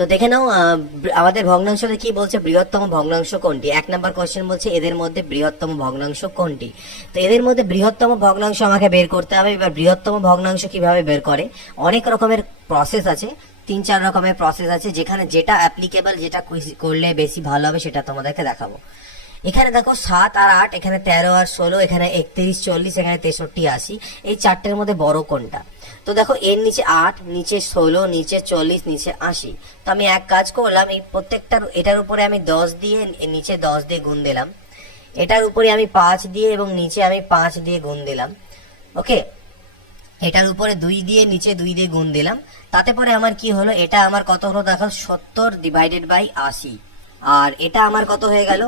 তো দেখে নাও আমাদের ভগ্নাংশতে কি বলছে, বৃহত্তম ভগ্নাংশ কোনটি। 1 নাম্বার কোশ্চেন বলছে এদের মধ্যে বৃহত্তম ভগ্নাংশ কোনটি। তো এদের মধ্যে বৃহত্তম ভগ্নাংশ আমাকে বের করতে হবে। এবার বৃহত্তম ভগ্নাংশ কিভাবে বের করে, অনেক রকমের প্রসেস আছে, 3-4 রকমের প্রসেস আছে, যেখানে যেটা অ্যাপ্লিকেবল, যেটা করলে বেশি ভালো হবে সেটা তোমাদেরকে দেখাবো। এখানে দেখো 7 আর 8, এখানে 13 আর 16, এখানে 31, 40, এখানে 63, 80, এই চারটের মধ্যে বড় কোনটা। তো দেখো এর নিচে 8, নিচে 16, নিচে 40, নিচে 80। তো আমি এক কাজ করলাম, এই প্রত্যেকটার এটার উপরে আমি 10 দিয়ে, নিচে 10 দিয়ে গুণ দিলাম, এটার উপরে আমি 5 দিয়ে এবং নিচে আমি 5 দিয়ে গুণ দিলাম। ওকে, এটার উপরে 2 দিয়ে, নিচে 2 দিয়ে গুণ দিলাম। তাতে পরে আমার কি হলো, এটা আমার কত হলো দেখো, 70 ডিভাইডেড বাই 80। আর এটা আমার কত হয়ে গেল,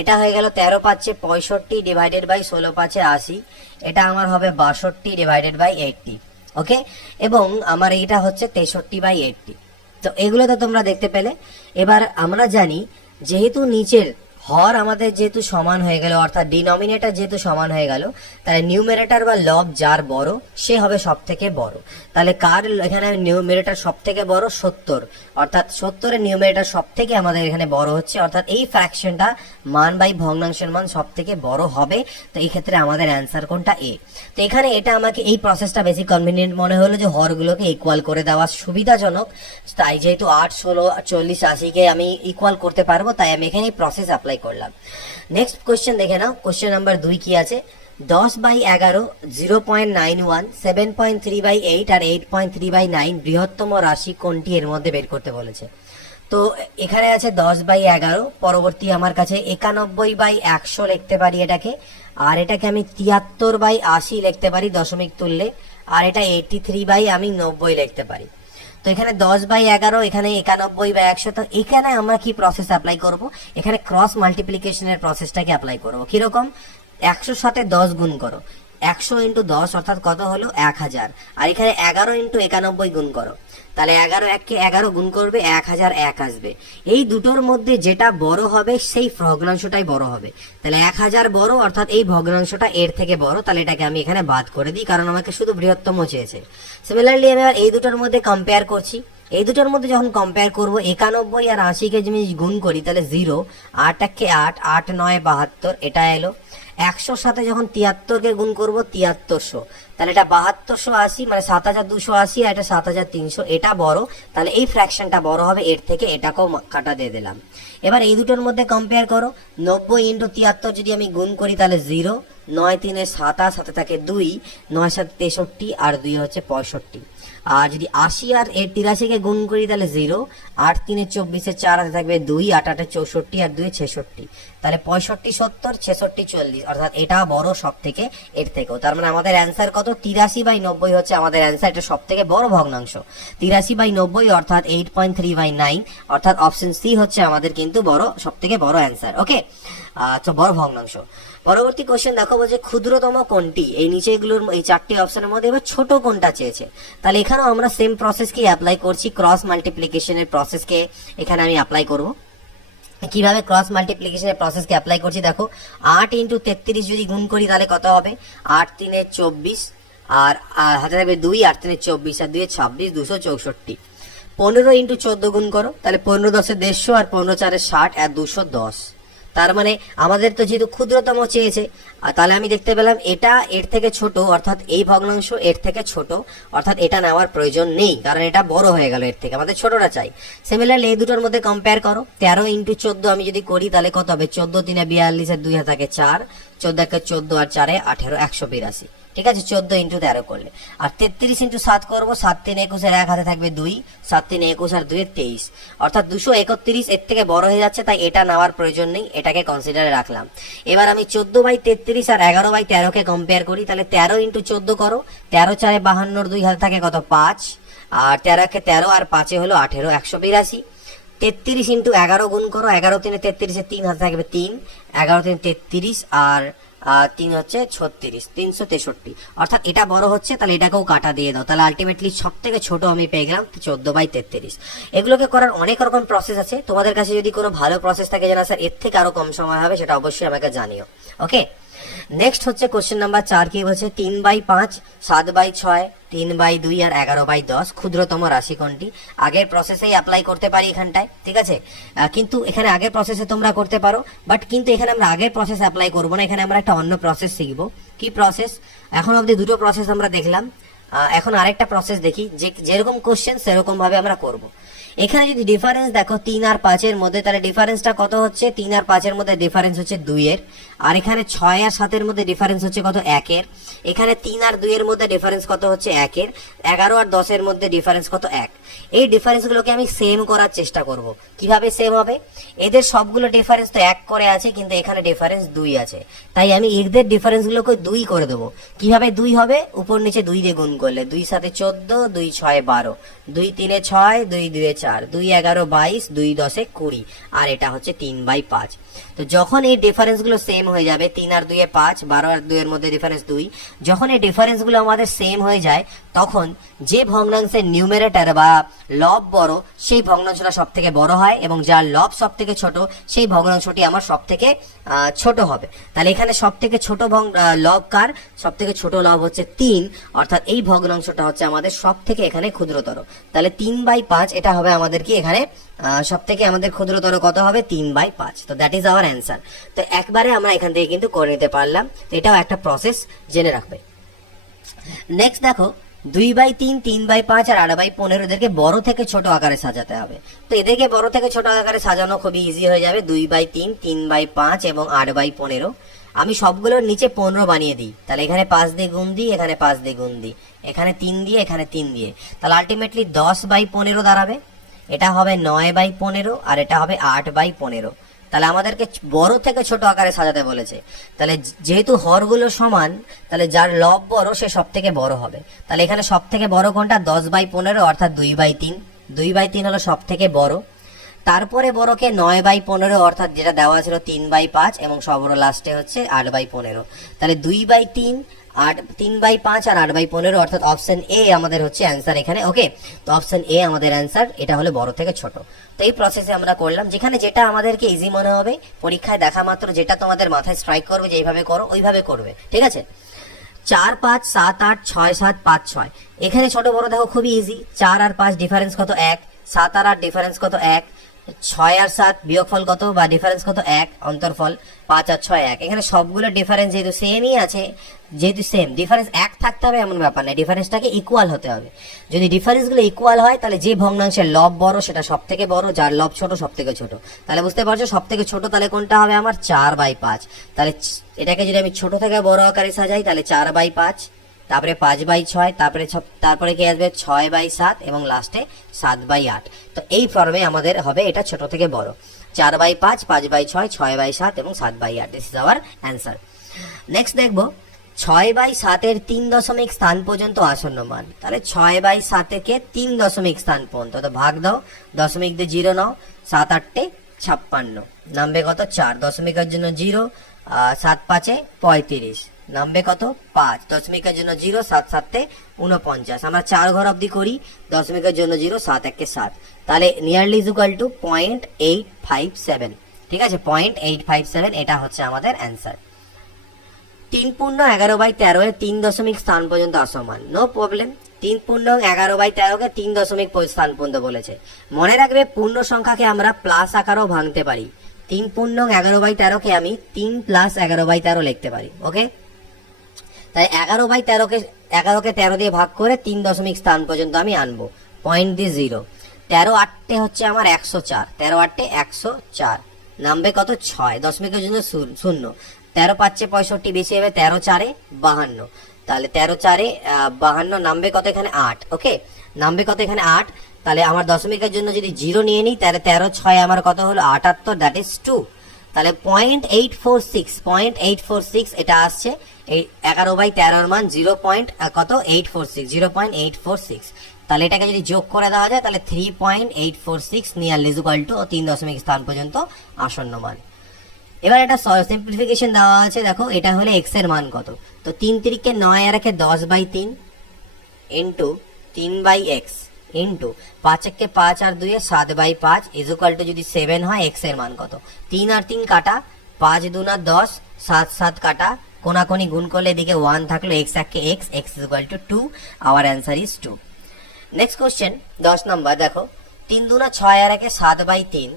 এটা হয়ে গেল 13 পাচ্ছে 65 ডিভাইডেড বাই 16 পাচ্ছে 80। এটা আমার হবে 62 ডিভাইডেড বাই 80। ওকে, এবং আমার এইটা হচ্ছে 63/80। তো এগুলো তো তোমরা দেখতে পেলে। এবার আমরা জানি যেহেতু নিচের হর আমাদের যেহেতু সমান হয়ে গেল, অর্থাৎ ডিনোমিনেটর যেহেতু সমান হয়ে গেল, তাহলে নিউমেরেটর বা লব যার বড় সে হবে সব থেকে বড়। তাহলে কার এখানে নিউমেরেটর সব থেকে বড়, 70, অর্থাৎ 70 এর নিউমেরেটর সব থেকে আমাদের এখানে বড় হচ্ছে, অর্থাৎ এই ফ্র্যাকশনটা মান বাই ভগ্নাংশের মান সব থেকে বড় হবে। তো এই ক্ষেত্রে আমাদের অ্যান্সার কোনটা, এ। তো এখানে এটা আমাকে এই প্রসেসটা বেশি কনভিনিয়েন্ট মনে হলো, যে হরগুলোকে ইকুয়াল করে দেওয়া সুবিধাজনক। তাই যেহেতু 8, 16, 40, 80-কে আমি ইকুয়াল করতে পারবো, তাই আমি এখানে এই প্রসেস অ্যাপ্লাই করলাম। নেক্সট কোশ্চেন দেখে নাও, কোশ্চেন নাম্বার 2 কি আছে, 10/11, 0.91, 7.3/8 আর 8.3/9 বৃহত্তম রাশি কোনটি, এর মধ্যে বের করতে বলেছে। তো এখানে আছে 10/11, পরবর্তী আমার কাছে 91/100 লিখতে পারি এটাকে, আর এটাকে আমি 73/80 লিখতে পারি দশমিক তুললে, আর এটা 83/90 লিখতে পারি। তো এখানে 10/11, এখানে 91/100। তো এখানে আমরা কি প্রসেস অ্যাপ্লাই করব, এখানে ক্রস মাল্টিপ্লিকেশনের প্রসেসটাকে অ্যাপ্লাই করব। কিরকম, 100 সাথে 10 গুণ করো, 100 × 10 অর্থাৎ কত হলো, 1000। আর এখানে 11 × 91 গুণ করো, তাহলে 11 1-কে 11 গুণ করবে, 1001 আসবে। এই দুটোর মধ্যে যেটা বড় হবে সেই ভগ্নাংশটাই বড় হবে। তাহলে 1000 বড়, অর্থাৎ এই ভগ্নাংশটা এর থেকে বড়, তাহলে এটাকে আমি এখানে বাদ করে দিই, কারণ আমাকে শুধু বৃহত্তম চেয়েছে। সিমিলারলি আমি এই দুটোর মধ্যে কম্পেয়ার করছি। এই দুটোর মধ্যে যখন কম্পেয়ার করব, 91 আর 80-কে যদি গুণ করি তাহলে 0, 8 1-কে 8, 8 9 72, এটা এলো। 100 সাথে যখন 73-কে গুণ করব, 7300, তাহলে এটা 7280, মানে 7280, আর এটা 7300, এটা বড়, তাহলে এই ফ্র্যাকশনটা বড় হবে এর থেকে, এটাকেও কাটা দিয়ে দিলাম। এবার এই দুটোর মধ্যে কম্পেয়ার করো, 90 × 73 যদি আমি গুণ করি তাহলে 0, 9 3 27, সাথে থাকে 2, 9 7 63, আর 2 হচ্ছে 65। আর যদি 80 আর 83-কে গুণ করি তাহলে 0, 8 3 24, 4 হাতে থাকবে 2, 8 8 64, আর 2 66, তাহলে 65 70, 66 40, অর্থাৎ এটা বড় সব থেকে এর থেকেও। তার মানে আমাদের অ্যান্সার কত, 83/90 হচ্ছে আমাদের অ্যান্সার। এটা সব থেকে বড় ভগ্নাংশ, 83/90, অর্থাৎ 8.3/9, অর্থাৎ অপশন সি হচ্ছে আমাদের কিন্তু বড়, সব থেকে বড় অ্যান্সার। ওকে, তো বড় ভগ্নাংশ। পরবর্তী কোশ্চেন দেখো, বলছে ক্ষুদ্রতম কোনটি, এই নিচেগুলোর এই 4টি অপশনের মধ্যে এবার ছোট কোনটা চেয়েছে। তাহলে এখানেও আমরা সেম প্রসেসকে অ্যাপ্লাই করছি, ক্রস মাল্টিপ্লিকেশনের প্রসেসকে এখানে আমি অ্যাপ্লাই করব। কিভাবে ক্রস মাল্টিপ্লিকেশনের প্রসেসকে অ্যাপ্লাই করছি দেখো, 8 × 33 যদি গুণ করি তাহলে কত হবে, 8 3 24, আর হাতে থাকবে 2, 8 3 24, আর 2 26, 264। 15 × 14 গুণ করো, তাহলে 15 10 150, আর 15 4 60, আর 210। তার মানে আমাদের তো যেহেতু ক্ষুদ্রতম চেয়েছে, তাহলে আমি দেখতে পেলাম এটা এর থেকে ছোট, অর্থাৎ এই ভগ্নাংশ এর থেকে ছোট, অর্থাৎ এটা নেওয়ার প্রয়োজন নেই, কারণ এটা বড় হয়ে গেল এর থেকে, আমাদের ছোটটা চাই। সিমিলারলি এই দুটোর মধ্যে কম্পেয়ার করো, 13 × 14 আমি যদি করি তাহলে কত হবে, 14 3 42, আর 2 থাকে 4, 14 1 14, আর 4 18, 182। ঠিক আছে, 14 × 13 করলে। আর 33 × 7 করবো, 7 3 21, আর 1 হাতে থাকবে 2, 7 3 21, আর 2 23, অর্থাৎ 231 এর থেকে বড় হয়ে যাচ্ছে, তাই এটা নেওয়ার প্রয়োজন নেই, এটাকে কনসিডারে রাখলাম। এবার আমি 14/33 আর 11/13-কে কম্পেয়ার করি, তাহলে 13 × 14 করো, 13 4 52, 2 হাতে থাকে কত, 5, আর 13 1 13, আর 5 হলো 18, 182। 33 × 11 গুণ করো, 11 3 33, 3 হাতে থাকবে 3, 11 3 33, আর 3 হচ্ছে 36, 363, অর্থাৎ এটা বড় হচ্ছে, তাহলে এটাকেও কাটা দিয়ে দাও। তাহলে আলটিমেটলি সব থেকে ছোট আমি পেয়ে গেলাম 14/33। এগুলোকে করার অনেক রকম প্রসেস আছে, তোমাদের কাছে যদি কোনো ভালো প্রসেস থাকে যেন স্যার এর থেকে আরো কম সময় হবে, সেটা অবশ্যই আমাকে জানিও। ওকে, নেক্সট হচ্ছে কোশ্চেন নাম্বার 4, কি বলছে 3/5, 7/6, 3/2 আর 11/10 ক্ষুদ্রতম রাশি কোনটি। আগের প্রসেসেই অ্যাপ্লাই করতে পারি এখানটায়, ঠিক আছে, কিন্তু এখানে আগের প্রসেসে তোমরা করতে পারো, বাট কিন্তু এখানে আমরা আগের প্রসেস অ্যাপ্লাই করবো না, এখানে আমরা একটা অন্য প্রসেস শিখবো। কি প্রসেস? এখন অবধি দুটো প্রসেস আমরা দেখলাম, এখন আরেকটা প্রসেস দেখি, যেরকম কোশ্চেন সেরকম ভাবে আমরা করব। এখানে যদি ডিফারেন্স দেখো 3 আর 5 এর মধ্যে, তাহলে ডিফারেন্সটা কত হচ্ছে? 3 আর 5 এর মধ্যে ডিফারেন্স হচ্ছে 2 এর, আর এখানে 6 আর 7 এর মধ্যে ডিফারেন্স হচ্ছে কত? 1 এর। এখানে 3 আর 2 এর মধ্যে ডিফারেন্স কত হচ্ছে? 1 এর। 11 আর 10 এর মধ্যে ডিফারেন্স কত? 1। এই ডিফারেন্সগুলোকে আমি সেম করার চেষ্টা করব। কিভাবে সেম হবে? এদের সবগুলো ডিফারেন্স তো 1 করে আছে, কিন্তু এখানে ডিফারেন্স 2 আছে, তাই আমি এদের ডিফারেন্সগুলোকে 2 করে দেবো। কিভাবে 2 হবে? উপর নিচে 2 দিয়ে গুণ করলে 2 7 14, 2 6 12, 2 3 6, 2 2 4, 2 11 22, 2 10 20, আর এটা হচ্ছে 3/5। তো যখন এই ডিফারেন্সগুলো সেম হয়ে যাবে, 3 আর 2 এ 5, 12 আর 2 এর মধ্যে ডিফারেন্স 2, যখন এই ডিফারেন্সগুলো আমাদের সেম হয়ে যায়, তখন যে ভগ্নাংশের নিউমারেটর বা লব বড় সেই ভগ্নাংশটা সব থেকে বড় হয়, এবং যার লব সব থেকে ছোট সেই ভগ্নাংশটি আমার সব থেকে ছোট হবে। তাহলে এখানে সব থেকে ছোট লব কার? সব থেকে ছোট লব হচ্ছে 3, অর্থাৎ এই ভগ্নাংশটা হচ্ছে আমাদের সব থেকে এখানে ক্ষুদ্রতর। তাহলে 3/5 এটা হবে আমাদের কি এখানে সব থেকে আমাদের ক্ষুদ্রতর কত হবে? 3/5। তো দ্যাট ইজ আওয়ার অ্যান্সার। তো একবারে আমরা এখান থেকে কিন্তু করে নিতে পারলাম, এটাও একটা প্রসেস, জেনে রাখবে। নেক্সট দেখো 2/3, 3/5 আর 8/15 এদেরকে বড় থেকে ছোট আকারে সাজাতে হবে। তো এদেরকে বড় থেকে ছোট আকারে সাজানো খুবই ইজি হয়ে যাবে। 2/3, 3/5 এবং 8/15 আমি সবগুলোর নিচে 15 বানিয়ে দিই। তাহলে এখানে 5 দিয়ে গুণ দিই, এখানে 5 দিয়ে গুণ দিই, এখানে 3 দিয়ে, এখানে 3 দিয়ে, তাহলে আলটিমেটলি 10/15 দাঁড়াবে। এটা হবে 9/15 আর এটা হবে 8/15। তাহলে আমাদেরকে বড় থেকে ছোট আকারে সাজাতে বলেছে। তাহলে যেহেতু হরগুলো সমান, তাহলে যার লব বড় সে সব থেকে বড় হবে। তাহলে এখানে সব থেকে বড় কোনটা? 10/15, অর্থাৎ 2/3। 2/3 হলো সব থেকে বড়। তারপরে বড়কে 9/15, অর্থাৎ যেটা দেওয়া ছিল 3/5, এবং সবর লাস্টে হচ্ছে 8/15। তাহলে 2/3, 3/5 আর 8/15, অর্থাৎ অপশন এ আমাদের হচ্ছে অ্যান্সার এখানে। ওকে, তো অপশন এ আমাদের অ্যান্সার, এটা হলো বড় থেকে ছোট। তো এই প্রসেসে আমরা করলাম, যেখানে যেটা আমাদেরকে ইজি মনে হবে, পরীক্ষায় দেখা মাত্র যেটা তোমাদের মাথায় স্ট্রাইক করবে যে এইভাবে করো ওইভাবে করবে, ঠিক আছে। 4 5 7 8 6 7 5 6, এখানে ছোট বড় দেখো খুবই ইজি। 4 আর 5 ডিফারেন্স কত? 1। 7 আর 8 ডিফারেন্স কত? 1। 6 আর 7 বিয়োগফল কত বা ডিফারেন্স কত? 1, অন্তরফল 5 আর 6 1। এখানে সবগুলো ডিফারেন্স যেহেতু সেমই আছে, যেহেতু সেম ডিফারেন্স 1 থাকতে হবে এমন ব্যাপার নেই, ডিফারেন্সটাকে ইকুয়াল হতে হবে। যদি ডিফারেন্সগুলো ইকুয়াল হয়, তাহলে যে ভগ্নাংশের লব বড় সেটা সব থেকে বড়, যার লব ছোট সব থেকে ছোট। তাহলে বুঝতে পারছো সব থেকে ছোট তাহলে কোনটা হবে আমার? 4/5। তাহলে এটাকে যদি আমি ছোট থেকে বড় আকারে সাজাই, তাহলে 4/5, তারপরে 5/6, তারপরে কি আসবে? 6/7 এবং লাস্টে 7/8। তো এই ফর্মে আমাদের হবে এটা ছোট থেকে বড়। 4/5, 5/6, 6/7 এবং 7/8। This is our answer. Next দেখবো 6/7 এর 3 দশমিক স্থান পর্যন্ত আসন্ন মান। তাহলে 6/7 কে 3 দশমিক স্থান পর্যন্ত, তো ভাগ দাও, দশমিক দিয়ে 0 নাও, 7 8 56, নামবে কত? 4। দশমিকের জন্য 0, 7 5 35, নামবে কত? 5। দশমিকের জন্য 0, 7 7 49। আমরা 4 ঘর অবধি করি, দশমিকের জন্য 0, 7 1 7, তাহলে নিয়ারলি ইজ ইকুয়াল টু 0.857। ঠিক আছে, 0.857 এটা হচ্ছে আমাদের অ্যান্সার। 3/11/13 এর 3 দশমিক স্থান পর্যন্ত আসমান, নো প্রবলেম। 3/11/13 কে 3 দশমিক স্থান পর্যন্ত বলেছে। মনে রাখবে পূর্ণ সংখ্যাকে আমরা প্লাস আকারেও ভাঙতে পারি। 3/11/13 কে আমি 3 + 11/13 লিখতে পারি। ওকে, তাই 11/13 কে 13 দিয়ে ভাগ করে 3 দশমিক স্থান পর্যন্ত আমি আনবো, পয়েন্ট দিয়ে 0। 13 8 হচ্ছে আমার 104, 13 8 104, নামবে কত? 6। দশমিকের জন্য 0, 13 5 65, বেশি হবে 13 4 52, তাহলে 13 4 52, নামবে কত? এখানে 8। ওকে, নামবে কত? এখানে 8। তাহলে আমার দশমিকের জন্য যদি 0 নিয়ে নিই, তাহলে 13 6 আমার কত হলো? 78, দ্যাট ইজ 2। তাহলে 0.846 এটা আসছে। এই 11/13 মান 0.846। তাহলে এটাকে যদি যোগ করে দেওয়া যায়, তাহলে 3.846 নিয়ারলি ইজ ইকুয়াল টু 3 দশমিক স্থান পর্যন্ত আসন্ন মান। এবার এটা সিম্পলিফিকেশন দেওয়া আছে, দেখো এটা হলে x এর মান কত। তো 3 3 9 আর 10/3 ইন্টু 3/x ইন্টু 5 1 5 আর 2 7/5 ইজ ইকুয়াল টু যদি 7 হয়, x এর মান কত? 3 আর 3 কাটা, 5 2 10, 7 7 কাটা, কোনাকুনি গুণ করলে এদিকে 1 থাকলো, x একে x, x is equal to 2, our answer is 2. Next question 10 নম্বর, দেখো 3 দুনা 6 আর একে 7/3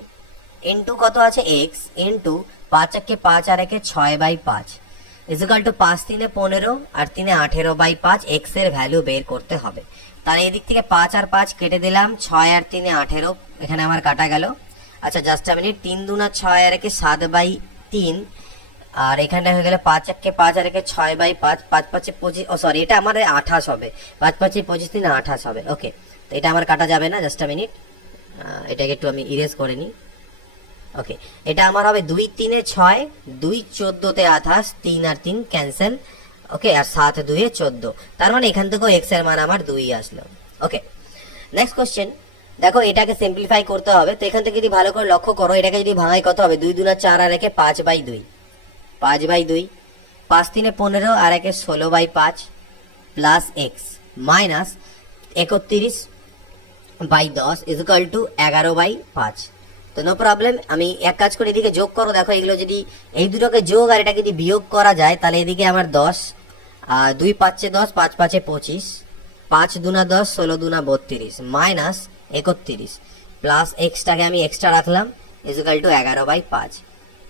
ইন্টু কত আছে x ইন্টু 5 একে 5 আর একে 6/5 is equal to 5 3 15 R 3 18/5, x এর ভ্যালু বের করতে হবে। তাহলে এদিক থেকে 5 আর 5 কেটে দিলাম, 6 আর 3 18, এখানে আমার কাটা গেল। আচ্ছা জাস্ট আ মিনিট, 3 দুনা 6 আর একে 7/3 আর এখানে হয়ে গেল 5 একে 5 আর একে 6/5, 5 5 25, ও সরি এটা আমার 28 হবে, 5 5 25 3 28 হবে। ওকে, তো এটা আমার কাটা যাবে না, জাস্ট আ মিনিট, এটাকে একটু আমি ইরেজ করে নিই। ওকে, এটা আমার হবে 2 3 6, 2 14 তে 28, 3 আর 3 ক্যান্সেল। ওকে, আর 7 2 14, তার মানে এখান থেকেও x এর মান আমার 2 আসলো। ওকে, নেক্সট কোশ্চেন, দেখো এটাকে সিম্পলিফাই করতে হবে। তো এখান থেকে যদি ভালো করে লক্ষ্য করো, এটাকে যদি ভাঙাই কত হবে, 2 দুনা 4 আর একে 5/2, 5/2, 5 3 15 আর একে 16/5 plus x minus 31/10 is equal two 11/5। তো নো প্রবলেম, আমি এক কাজ করে এদিকে যোগ করো। দেখো এগুলো যদি এই দুটোকে যোগ আর এটাকে যদি বিয়োগ করা যায়, তাহলে এদিকে আমার 10, 2 5 10, 5 5 25, 5 দুনা 10, 16 দুনা 32 মাইনাস 31 প্লাস এক্সটাকে আমি এক্সট্রা রাখলাম ইজ ইকুয়াল টু 11/5।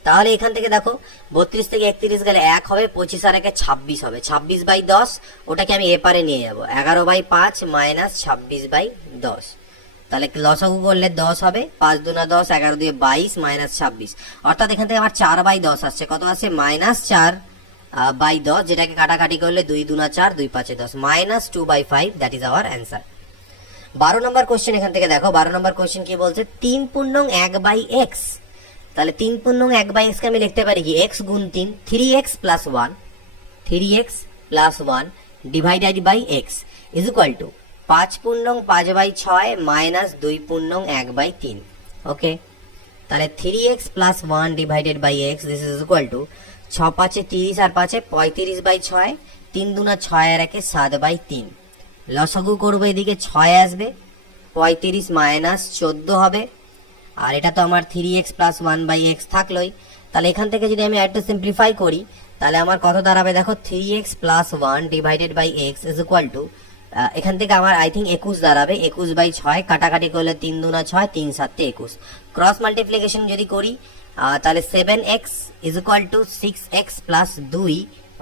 তাহলে এখান থেকে দেখো 32 থেকে 31 গেলে 1 হবে, 25 আর একে 26 হবে, 26/10 ওটাকে আমি এপারে নিয়ে যাবো, 11/5 মাইনাস 26/10। তাহলে লসাগু করলে 10 হবে, 5 দুনা 10, 11 দিয়ে 22 মাইনাস 26, অর্থাৎ এখান থেকে আমার 4/10 আসছে। কত আসছে, মাইনাস 4/10, যেটাকে কাটাকাটি করলে 2 দুনা 4, 2 5 10, minus 2/5, that is our answer. 12 number question, এখান থেকে দেখো 12 নম্বর কোশ্চেন কি বলছে, 3 পূর্ণং 1/x। তাহলে 3 পূর্ণং 1/x কে আমি লিখতে পারি কি, x গুণ 3, 3x plus 1, 3x plus 1 divided by x is equal to 5 পূর্ণং 5/6 মাইনাস 2 পূর্ণং 1/3। ওকে, তাহলে 3x plus 1 divided by x, this is equal to 6 5 30 আর 5 35/6, 3 দুনা 6 আর একে 7/3। লসাগু করবো, এদিকে 6 আসবে, 35 মাইনাস 14 হবে, আর এটা তো আমার 3x প্লাস 1/x থাকলোই। তাহলে এখান থেকে যদি আমি একটু সিম্পলিফাই করি, তাহলে আমার কত দাঁড়াবে, দেখো 3x plus 1 divided by x is equal to, এখান থেকে আমার আই থিঙ্ক 21 দাঁড়াবে, 21/6 কাটাকাটি করলে 3 দুনা 6, 3 7 21, ক্রস মাল্টিপ্লিকেশন যদি করি তাহলে 7x is equal two 6x plus 2,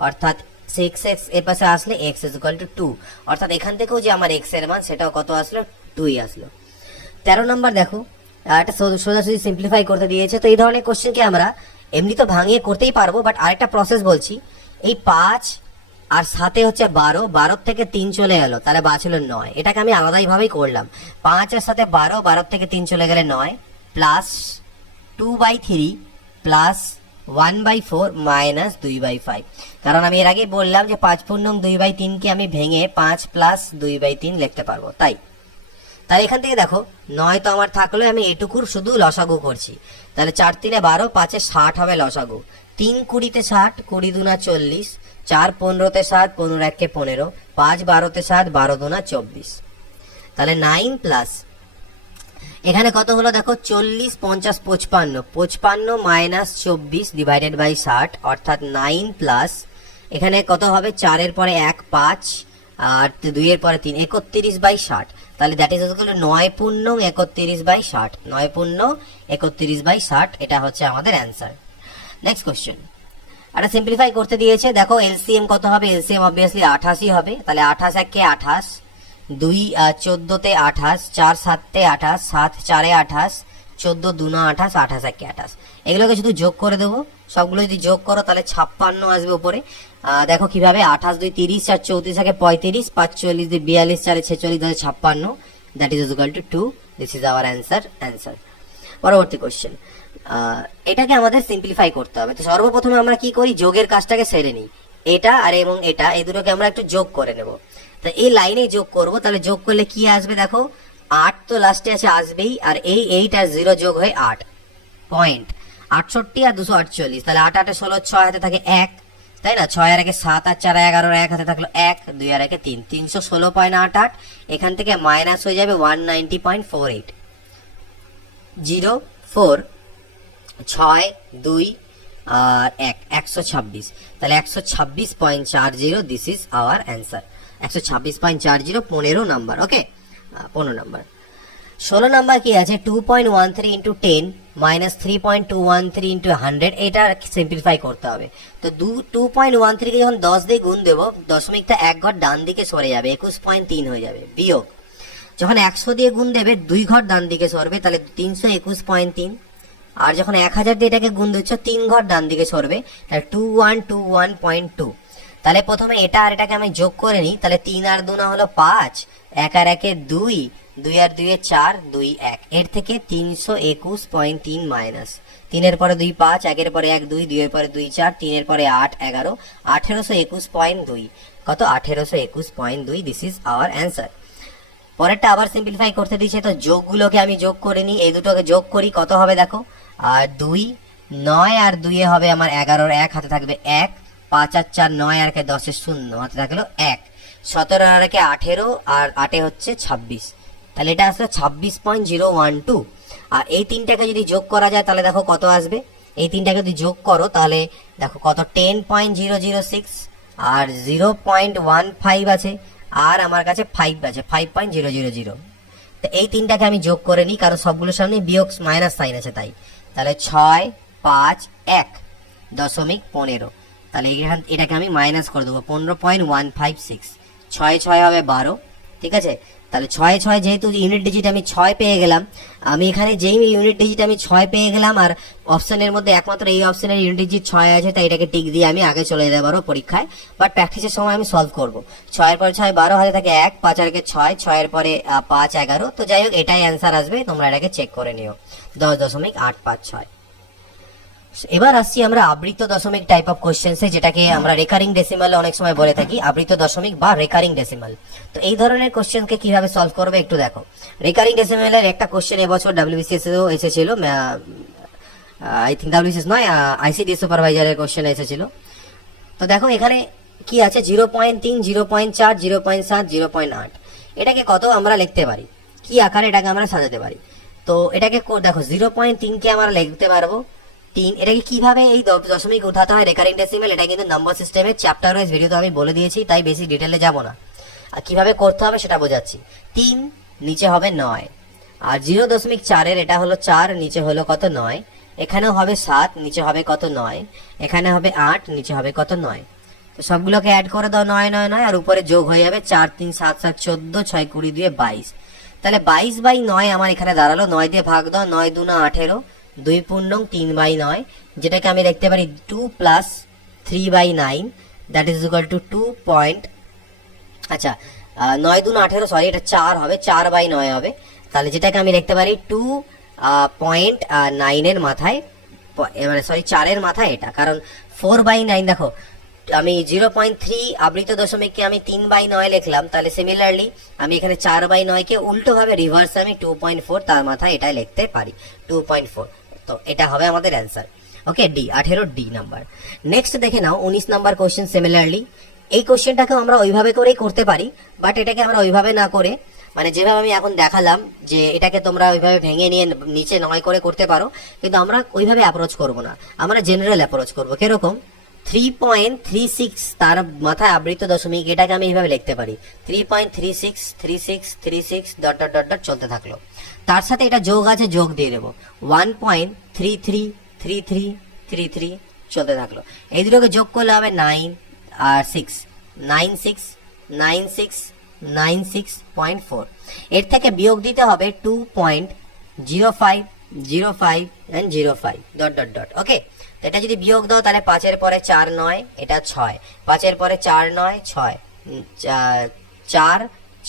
অর্থাৎ 6x এর পাশে আসলে x ইজ ইকুয়াল টু 2, অর্থাৎ এখান থেকেও যে আমার x এর মান সেটাও কত আসলো, 2 আসলো। 13 নম্বর দেখো, এটা সোজাসুজি সিম্পলিফাই করতে দিয়েছে। তো এই ধরনের কোশ্চেনকে আমরা এমনি তো ভাঙিয়ে করতেই পারবো, বাট আরেকটা প্রসেস বলছি। এই 5 আর 7 হচ্ছে 12, 12 থেকে 3 চলে গেল, তাহলে বাঁচলো 9, এটাকে আমি আলাদাই ভাবেই করলাম। 5 আর 7 12, 12 থেকে 3 চলে গেলে 9 প্লাস 2/3 প্লাস 1/4 মাইনাস 2/5, কারণ আমি এর আগে বললাম যে 5 পূর্ণং 2/3 কে আমি ভেঙে 5 প্লাস 2/3 লিখতে পারবো। তাহলে এখান থেকে দেখো 9 তো আমার থাকলো, আমি এটুকুর শুধু লসাগু করছি। তাহলে 4 3 12, 5 60 হবে লসাগু, 3 20 60, 20 দুনা 40, 4 15 60, 15 1 15, 5 12 60, 12 দুনা 24। তাহলে 9 প্লাস এখানে কত হলো দেখো, 40 50 55, 55 মাইনাস 24 ডিভাইডেড বাই 60, অর্থাৎ 9 প্লাস এখানে কত হবে, 4 এর পরে 1 5 আর 2 এর পরে 3, 31/60। তাহলে দ্যাট ইজ ইকুয়াল টু 9 পূর্ণং 31/60, 9 পূর্ণং 31/60, এটা হচ্ছে আমাদের অ্যান্সার। নেক্সট কোশ্চেন, এটা সিম্পলিফাই করতে দিয়েছে। দেখো এলসিএম কত হবে, এলসিএম অবভিয়াসলি 88 হবে। তাহলে 28 1 28, 2 14 তে 28, 4 7 তে 28, 7 4 এ 28, 14 দুনা 28, 28 1 28, এগুলোকে শুধু যোগ করে দেবো। সবগুলো যদি যোগ করো তাহলে 56 আসবে উপরে। দেখো কিভাবে, 28 2 30, 4 34 থাকে 35, 5 44 2 42, 4 46 2 56, that is equal two 2, this is our answer. পরবর্তী কোশ্চেন, এটাকে আমাদের সিম্পলিফাই করতে হবে। তো সর্বপ্রথমে আমরা কি করি, যোগের কাজটাকে সেরে নিই। এটা আর এবং এটা, এই দুটোকে আমরা একটু যোগ করে নেব। তো এই লাইনে যোগ করব, তাহলে যোগ করলে কি আসবে, দেখো 8 তো লাস্টে আছে, আসবেই, আর এই 8 আর 0 যোগ হয়ে 8 পয়েন্ট 68 আর 248, তাহলে 8 8 16, 6 হাতে থাকে 1, তাই না, 6 আর 1 7 আর 4 11, 1 হাতে থাকলো 1, 2 আর 1 3, 316.88, এখান থেকে মাইনাস হয়ে যাবে 190.48, 0 4 6 2 আর 126, তাহলে 126.40, this is our answer. 126.40 15 number. Okay, 15 number. 16 number কি আছে, 2.13 ইন্টু 10 মাইনাস 3.213 ইন্টু 100, এটা সিম্পলিফাই করতে হবে। তো 2.13 কে যখন 10 দিয়ে গুণ দেবো, দশমিকটা এক ঘর ডান দিকে সরে যাবে, 21.3 হয়ে যাবে। বিয়োগ যখন 100 দিয়ে গুণ দেবে 2 ঘর ডান দিকে সরবে, তাহলে 321.3। আর যখন 1000 দিয়ে এটাকে গুণ দিচ্ছ 3 ঘর ডান দিকে সরবে, তাহলে 2121.2। তাহলে প্রথমে এটা আর এটাকে আমি যোগ করে নিই, তাহলে 3 আর 2 হলো 5, 1 আর 1 2, 2 আর 2 4, 2 1। এর থেকে 321.3 মাইনাস 3 এর পরে 2 5, 1 এর পরে 1 2, 2 এর পরে 2 4, 3 এর পরে 8 11, 1821.2। কত? 1821.2। This is our answer. পরেরটা আবার সিম্পলিফাই করতে দিচ্ছে, তো যোগগুলোকে আমি যোগ করে নিই, এই দুটোকে যোগ করি, কত হবে দেখো। আর 2 9 আর 2 হবে আমার 11, 1 হাতে থাকবে 1, 5 আর 4 9 আর 10 0 হাতে থাকলো 1, 17 আর 18 আর 8 হচ্ছে 26, তাহলে এটা আসলে 26.012। আর এই তিনটাকে যদি যোগ করা যায় তাহলে দেখো কত আসবে। এই তিনটাকে যদি যোগ করো তাহলে দেখো কত, 10.006 আর 0.15 আছে, আর আমার কাছে 5 আছে, 5.000। তো এই তিনটাকে আমি যোগ করে নিই, কারণ সবগুলোর সামনে বিয়োগ মাইনাস সাইন আছে তাই। তাহলে 6 5 1 দশমিক 15, তাহলে এটাকে আমি মাইনাস করে দেবো, 15.156। 6 6 হবে 12, ঠিক আছে। তাহলে 6 6 যেহেতু ইউনিট ডিজিট আমি 6 পেয়ে গেলাম, আমি এখানে যেই ইউনিট ডিজিট আমি 6 পেয়ে গেলাম, আর অপশনের মধ্যে একমাত্র এই অপশনের ইউনিট ডিজিট 6 আছে, তাই এটাকে টিক দিয়ে আমি আগে চলে যেতে পারবো পরীক্ষায়, বাট প্র্যাকটিসের সময় আমি সলভ করব। 6 এর পরে 6 12 হাতে থাকে 1, 5 আর 6, 6 এর পরে 5 11। তো যাই হোক এটাই অ্যান্সার আসবে, তোমরা এটাকে চেক করে নিও, 10.856। এবার আসছি আমরা আবৃত দশমিক টাইপ অফ কোশ্চেন্সে, যেটাকে আমরা রেকারিং ডেসিমাল অনেক সময় বলে থাকি, আবৃত দশমিক বা রেকারিং ডেসিমাল। তো এই ধরনের কোশ্চেনকে কিভাবে সলভ করবে একটু দেখো। রেকারিং ডেসিমালের একটা কোশ্চেন এবছর WBCS এও এসেছিল, আই থিঙ্ক WBCS নয়, ICD সুপারভাইজারের কোশ্চেন এসেছিল। তো দেখো এখানে কি আছে, 0.3 0.4 0.7 0.8, এটাকে কত আমরা লিখতে পারি, কি আকারে এটাকে আমরা সাজাতে পারি। তো এটাকে দেখো 0.3 কে আমরা লিখতে পারবো 3। এটাকে কিভাবে এই দশমিক উঠাতে হয় রেকারিং ডেসিমাল, এটা কিন্তু নাম্বার সিস্টেমের চ্যাপ্টার ওয়াইজ ভিডিওতে আমি বলে দিয়েছি, তাই বেশি ডিটেলে যাব না। আর কিভাবে করতে হবে সেটা বোঝাচ্ছি। 3 নিচে হবে 9, আর 0.4 এটা হলো 4, নিচে হলো কত 9, এখানেও হবে 7, নিচে হবে কত 9, এখানে হবে 8, নিচে হবে কত 9। তো সবগুলোকে অ্যাড করে দাও 9 9 9, আর উপরে যোগ হয়ে যাবে 4 3 7 7 14, 6 20 2 22। তাহলে 22/9 আমার এখানে দাঁড়ালো, 9 দিয়ে ভাগ দাও, 9 2 18, 2 পূর্ণং 3/9, যেটাকে আমি লিখতে পারি 2 plus 3/9, that is equal two 2 point, আচ্ছা 9 2 18, সরি এটা 4 হবে, 4/9 হবে। তাহলে যেটাকে আমি লিখতে পারি 2.9 এর মাথায়, মানে সরি 4 এর মাথায় এটা, কারণ 4/9 দেখো আমি 0.3 আবৃত দশমিককে আমি 3/9 লিখলাম, তাহলে সিমিলারলি আমি এখানে 4/9 কে উল্টো ভাবে রিভার্স আমি 2.4 তার মাথায় এটা লিখতে পারি 2.4। তো এটা হবে আমাদের অ্যান্সার। ওকে, ডি 18 ডি নাম্বার। নেক্সট দেখে নাও 19 নাম্বার কোশ্চেন। সিমিলারলি এই কোশ্চেনটাকেও আমরা ওইভাবে করেই করতে পারি, বাট এটাকে আমরা ওইভাবে না করে, মানে যেভাবে আমি এখন দেখালাম যে এটাকে তোমরা ওইভাবে ভেঙে নিয়ে নিচে 9 করে করতে পারো, কিন্তু আমরা ওইভাবে অ্যাপ্রোচ করব না, আমরা জেনারেল অ্যাপ্রোচ করব। কিরকম, 3.36 তার মাথায় আবৃত দশমিক, এটাকে আমি এইভাবে লিখতে পারি 3.36 36 36 ডট ডট ডট ডট চলতে থাকলো। তার সাথে এটা যোগ আছে, যোগ দিয়ে দেবো 1.33 33 33 চলতে থাকলো। এই দুটোকে যোগ করলে হবে 9 আর 6 96 96 96.4। এর থেকে বিয়োগ দিতে হবে 2.05 05 and 05 ডট ডট ডট। ওকে, এটা যদি বিয়োগ দাও তাহলে 5 এর পরে 4 9, এটা 6, 5 এর পরে 4 9 6, 4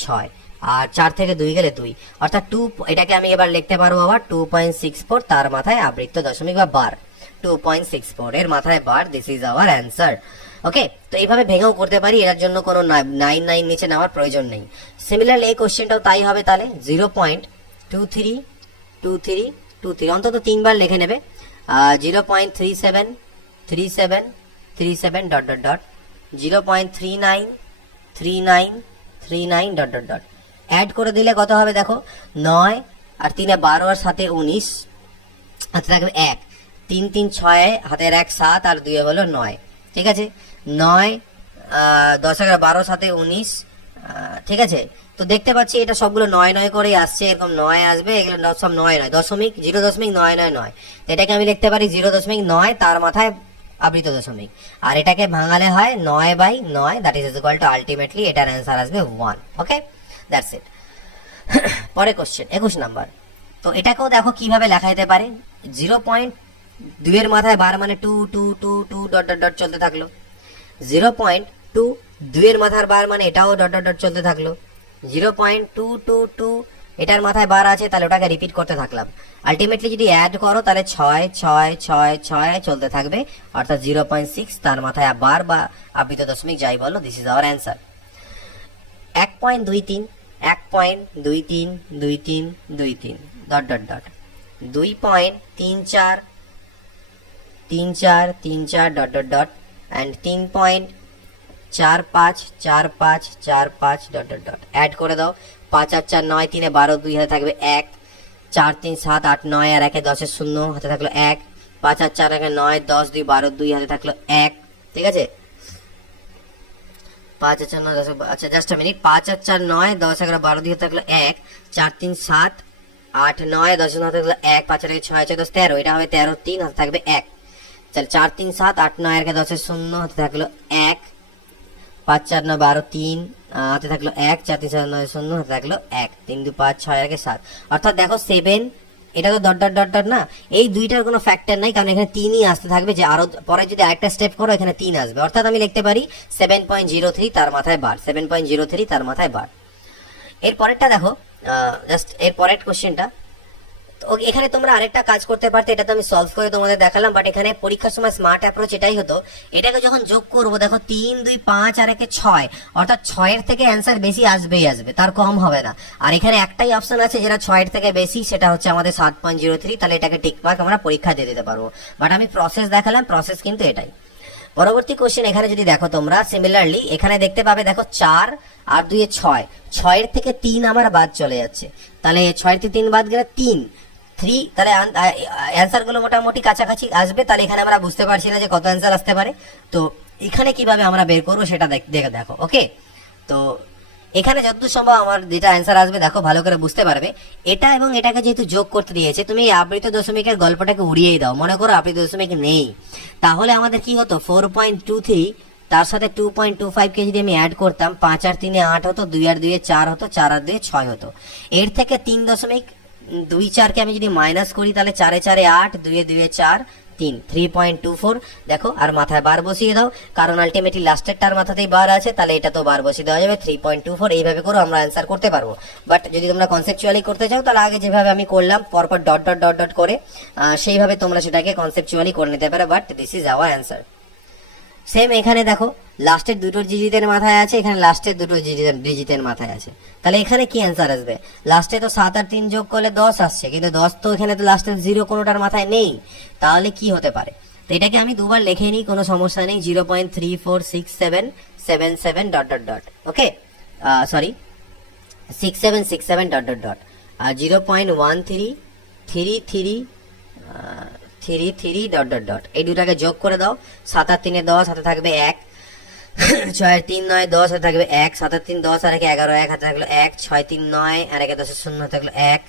6, আর 4 থেকে 2 গেলে 2, অর্থাৎ 2। এটাকে আমি এবার লিখতে পারবো আবার 2.64 তার মাথায় আবৃত দশমিক বা বার, 2.64 এর মাথায় বার। This is our answer. Okay, তো এইভাবে ভেঙেও করতে পারি, এর জন্য কোনো 9 9 নিচে নেওয়ার প্রয়োজন নেই। সিমিলারলি এই কোশ্চেনটাও তাই হবে, তাহলে 0.23 23 23 অন্তত 3 বার লিখে নেবে, 0.37 37 37 dot dot dot, 0.39 39 39 dot dot dot. Add করে দিলে কত হবে দেখো, 9 আর 3 12 আর 7 19 হাতে থাকবে 1, তিন তিন ছয়, হাতের এক সাত, আর দুয়ে হলো নয়। ঠিক আছে, নয়, 10 11 12, সাথে 19। ঠিক আছে, তো দেখতে পাচ্ছি এটা সবগুলো 9 9 করেই আসছে, এরকম 9 আসবে, এগুলো সব 9 9, 0.999। এটাকে আমি লিখতে পারি 0.9, তার মাথায় আবৃত দশমিক, আর এটাকে ভাঙালে হয় 9/9, that is equal two ultimately এটার অ্যান্সার আসবে 1। ওকে, দ্যাটস ইট। পরে কোশ্চেন 21 নাম্বার। তো এটাকেও দেখো কিভাবে লেখা যেতে পারে। 0.2 এর মাথায় বার মানে 2 2 2 2 ডট ডট ডট চলতে থাকলো। 0.2 এর মাথার বার মানে এটাও ডট ডট ডট চলতে থাকলো। 0.222 এটার মাথায় বার আছে, তাহলে ওটাকে রিপিট করতে থাকলাম। আলটিমেটলি যদি অ্যাড করো তাহলে 6 6 6 6 চলতে থাকবে, অর্থাৎ 0.6 তার মাথায় বার বা আবৃত দশমিক যাই বলো, this is our answer. 1.23 1.23 23 23 dot dot dot, 2.34 34 34 dot dot dot, and 3.45 45 45 dot dot dot. Add করে দাও, 5 আর 4 9, 3 12, 2 হাতে থাকবে 1, 4 3 7 8 9, আর 1 10 0 হাতে থাকলো 1, 5 আর 4 9 10 2 12, 2 হাতে থাকলো 1। ঠিক আছে, 5 আর 4 9 10, আচ্ছা জাস্ট আ মিনিট, 5 আর 4 9 10 11 12, 2 হাতে থাকলো 1, 4 3 7 8 9 10 হাতে থাকলো 1, 5 আর 6 6 10 13, এটা হবে 13 3 হাতে থাকবে 1। চল 4 3 7 8 9 আর 10 0 হাতে থাকলো 1, 5 4 9 12 3 হাতে থাকলো 1, 4 3 7 9 0 হাতে থাকলো 1, 3 2 5 6 আর 7। অর্থাৎ দেখো 7, এটা তো ডট ডট ডট ডট না, এই দুইটার কোনো ফ্যাক্টর নাই, কারণ এখানে 3ই আসতে থাকবে, যে আরো পরে যদি আরেকটা স্টেপ করো এখানে 3 আসবে, অর্থাৎ আমি লিখতে পারি 7.03 তার মাথায় বার, 7.03 তার মাথায় বার। এর পরেরটা দেখো, জাস্ট এর পরের কোশ্চেনটা। তো এখানে তোমরা আরেকটা কাজ করতে পারতে, এটা তো আমি সলভ করে তোমাদের দেখালাম, বাট এখানে পরীক্ষার সময় স্মার্ট অ্যাপ্রোচ এটাই হতো, এটাকে যখন যোগ করবো দেখো 3 2 5 আর 1 6, অর্থাৎ 6 এর থেকে অ্যান্সার বেশি আসবেই আসবে, তার কম হবে না। আর এখানে একটাই অপশন আছে যেটা 6 এর থেকে বেশি, সেটা হচ্ছে আমাদের 7.03, তাহলে এটাকে টিক মার্ক আমরা পরীক্ষা দিয়ে দিতে পারবো। বাট আমি প্রসেস দেখালাম, প্রসেস কিন্তু এটাই। পরবর্তী কোশ্চেন এখানে যদি দেখো তোমরা, সিমিলারলি এখানে দেখতে পাবে দেখো 4 আর 2 6, 6 এর থেকে 3 আমার বাদ চলে যাচ্ছে, তাহলে 6 এর থেকে 3 বাদ গেলে 3 3, তাহলে অ্যান্সার গুলো মোটামুটি কাছাকাছি আসবে। তাহলে এখানে আমরা বুঝতে পারছি না যে কত অ্যান্সার আসতে পারে, তো এখানে কিভাবে আমরা বের করবো সেটা দেখো। ওকে, তো এখানে যতদূর সম্ভব আমার যেটা অ্যান্সার আসবে দেখো ভালো করে বুঝতে পারবে। এটা এবং এটাকে যেহেতু যোগ করতে দিয়েছে, তুমি এই আবৃত দশমিকের গল্পটাকে উড়িয়েই দাও, মনে করো আবৃত দশমিক নেই, তাহলে আমাদের কি হতো 4.23 তার সাথে 2.25 কে যদি আমি অ্যাড করতাম, 5 আর 3 8 হতো, 2 আর 2 4 হতো, 4 আর 2 6 হতো। এর থেকে 3.24 কে আমি যদি মাইনাস করি, তাহলে 4 4 8, 2 2 4 3, 3.24। দেখো, আর মাথায় বার বসিয়ে দাও, কারণ আলটিমেটলি লাস্টেরটার মাথাতেই বার আছে, তাহলে এটা তো বার বসিয়ে দেওয়া যাবে 3.24। এইভাবে করে আমরা অ্যান্সার করতে পারবো। বাট যদি তোমরা কনসেপচুয়ালি করতে চাও, তাহলে আগে যেভাবে আমি করলাম পরপর ডট ডট ডট ডট করে, সেইভাবে তোমরা সেটাকে কনসেপচুয়ালি করে নিতে পারো। But this is our answer. Same এখানে দেখো, লাস্টের দুটো ডিজিটের মাথায় আছে, এখানে লাস্টের দুটো ডিজিটের মাথায় আছে, তাহলে এখানে কি অ্যান্সার আসবে? লাস্টে তো 7 আর 3 যোগ করলে 10 আসছে, কিন্তু 10 তো এখানে তো লাস্টের 0 কোনোটার মাথায় নেই, তাহলে কি হতে পারে? তো এটাকে আমি দুবার লিখে নিই, কোনো সমস্যা নেই। 0.346777 ডট ডট ডট, ওকে, সরি 6767 ডট ডট ডট, আর 0.1333 ডট ডট ডট, এই দুটাকে যোগ করে দাও। 7 আর 3 10, হাতে থাকবে 1, 6 আর 3 9 10, হাতে থাকবে 1, 7 আর 3 10 আর 1 11, 1 হাতে থাকলো 1, 6 3 9 আর 1 10 0 হাতে থাকলো 1,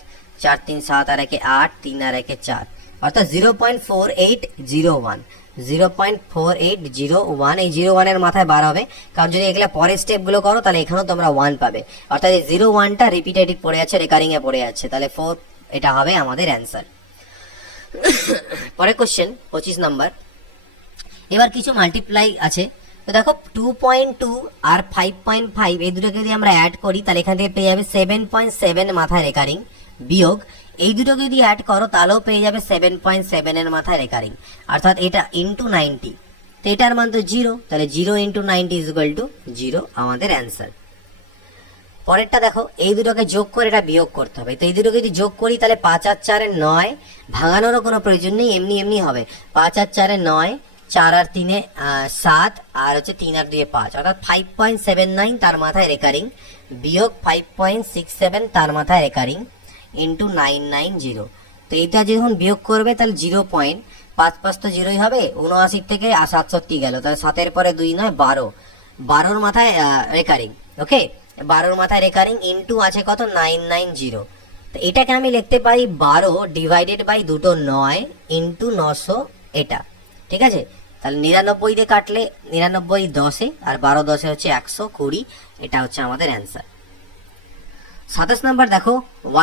4 3 7 আর 1 8, 3 আর 1 4, অর্থাৎ 0.4801, 0.4801। এই 01 এর মাথায় বার হবে, কারণ যদি এগুলা পরের স্টেপ গুলো করো তাহলে এখানেও তোমরা 1 পাবে, অর্থাৎ এই 01টা রিপিটেটিভ পড়ে যাচ্ছে, রেকারিং এ পড়ে যাচ্ছে, তাহলে 4 এটা হবে আমাদের অ্যান্সার। পরের কোশ্চেন 25 নাম্বার। এবার কিছু মাল্টিপ্লাই আছে, তো দেখো 2.2 আর 5.5 এই দুটোকে যদি আমরা অ্যাড করি, তাহলে এখান থেকে পেয়ে যাবে 7.7 মাথায় রেকারিং, বিয়োগ এই দুটোকে যদি অ্যাড করো তাহলেও পেয়ে যাবে 7.7 এর মাথায় রেকারিং, অর্থাৎ এটা ইন্টু 90, তো এটার মান তো 0, তাহলে 0 ইন্টু 90 ইজ ইকুয়াল টু 0, আমাদের অ্যান্সার। পরেরটা দেখো, এই দুটোকে যোগ করে এটা বিয়োগ করতে হবে, তো এই দুটোকে যদি যোগ করি তাহলে 5 আর 4 9, ভাঙানোরও কোনো প্রয়োজন নেই, এমনি এমনি হবে। 5 আর 4 9, 4 আর 3 7, আর হচ্ছে 3 আর 2 5, অর্থাৎ 5.79 তার মাথায় রেকারিং, বিয়োগ 5.67 তার মাথায় রেকারিং, ইন্টু 990। তো এটা যখন বিয়োগ করবে তাহলে 5 5 তো 0ই হবে, 79 থেকে 67 গেল, তাহলে 7 পরে 2 নয় 12, 12র মাথায় রেকারিং, ওকে 12র মাথায় রেকারিং ইনটু আছে কত 990। তো এটাকে আমি লিখতে পারি 12 ডিভাইডেড বাই দুটো 9 ইনটু 900 এটা, ঠিক আছে। তাহলে 99 দিয়ে কাটলে 99 10-এ আর 12 10-এ হচ্ছে 120, এটা হচ্ছে আমাদের অ্যান্সার। 27 নাম্বার দেখো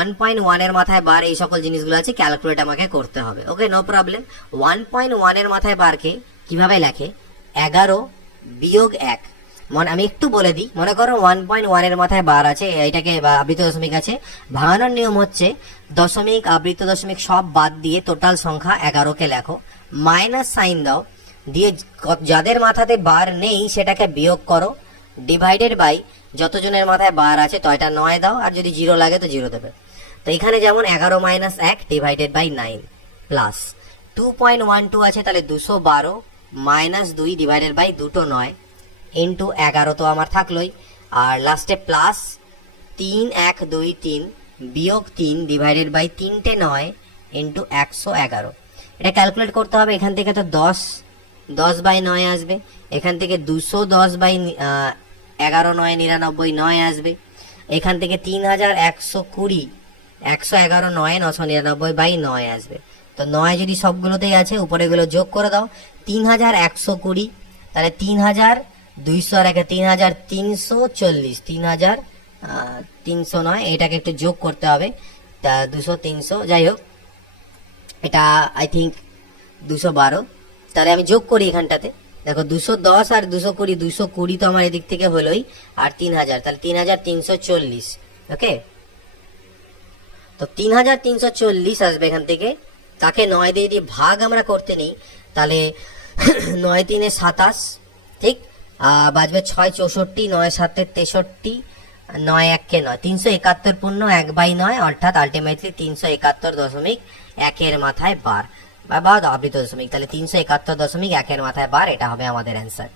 1.1 এর মাথায় বার, এই সকল জিনিসগুলো আছে, ক্যালকুলেট আমাকে করতে হবে, ওকে নো প্রবলেম। 1.1 এর মাথায় বারকে কিভাবে লেখে, 11 বিয়োগ 1, আমি একটু বলে দিই, মনে করো 1.1 এর মাথায় বার আছে, এটাকে আবৃত দশমিক আছে, ভাঙানোর নিয়ম হচ্ছে দশমিক আবৃত দশমিক সব বাদ দিয়ে টোটাল সংখ্যা 11কে লেখো, মাইনাস সাইন দাও, দিয়ে যাদের মাথাতে বার নেই সেটাকে বিয়োগ করো, ডিভাইডেড বাই যতজনের মাথায় বার আছে তো এটা 9 দাও, আর যদি 0 লাগে তো 0 দেবে। তো এখানে যেমন 11 মাইনাস 1 ডিভাইডেড বাই 9 প্লাস 2.12 আছে, তাহলে 212 মাইনাস 2 ডিভাইডেড বাই দুটো 9 ইন্টু 11 তো আমার থাকলোই, আর লাস্টে প্লাস 3 1 2 3 বিয়োগ 3 ডিভাইডেড বাই 3টে 9 ইন্টু 111। এটা ক্যালকুলেট করতে হবে, এখান থেকে তো 10 বাই 9 আসবে, এখান থেকে 210 বাই 11 9 99 9 আসবে, এখান থেকে 3120 111 9 999 বাই 9 আসবে। তো 9 যদি সবগুলোতেই আছে উপরে গুলো যোগ করে দাও, 3120, তাহলে 3200 আর 3340, 3300 নয়, এটাকে একটু যোগ করতে হবে, তা 200 300 যাই হোক, এটা আই থিঙ্ক 212। তাহলে আমি যোগ করি এখানটাতে, দেখো 210 আর 220, 220 তো আমার এদিক থেকে হলোই, আর 3000, তাহলে 3340, ওকে। তো 3340 আসবে এখান থেকে, তাকে 9 দিয়ে যদি ভাগ আমরা করতে নিই তাহলে 9 3 27, ঠিক, বাজবে 6 64, 9 7 63, 9 1 কে 9, 371 পূর্ণ 1/9, অর্থাৎ আলটিমেটলি 371.1 এর মাথায় বার বা আবৃত দশমিক, তাহলে 371.1 এর মাথায় বার, এটা হবে আমাদের অ্যান্সার।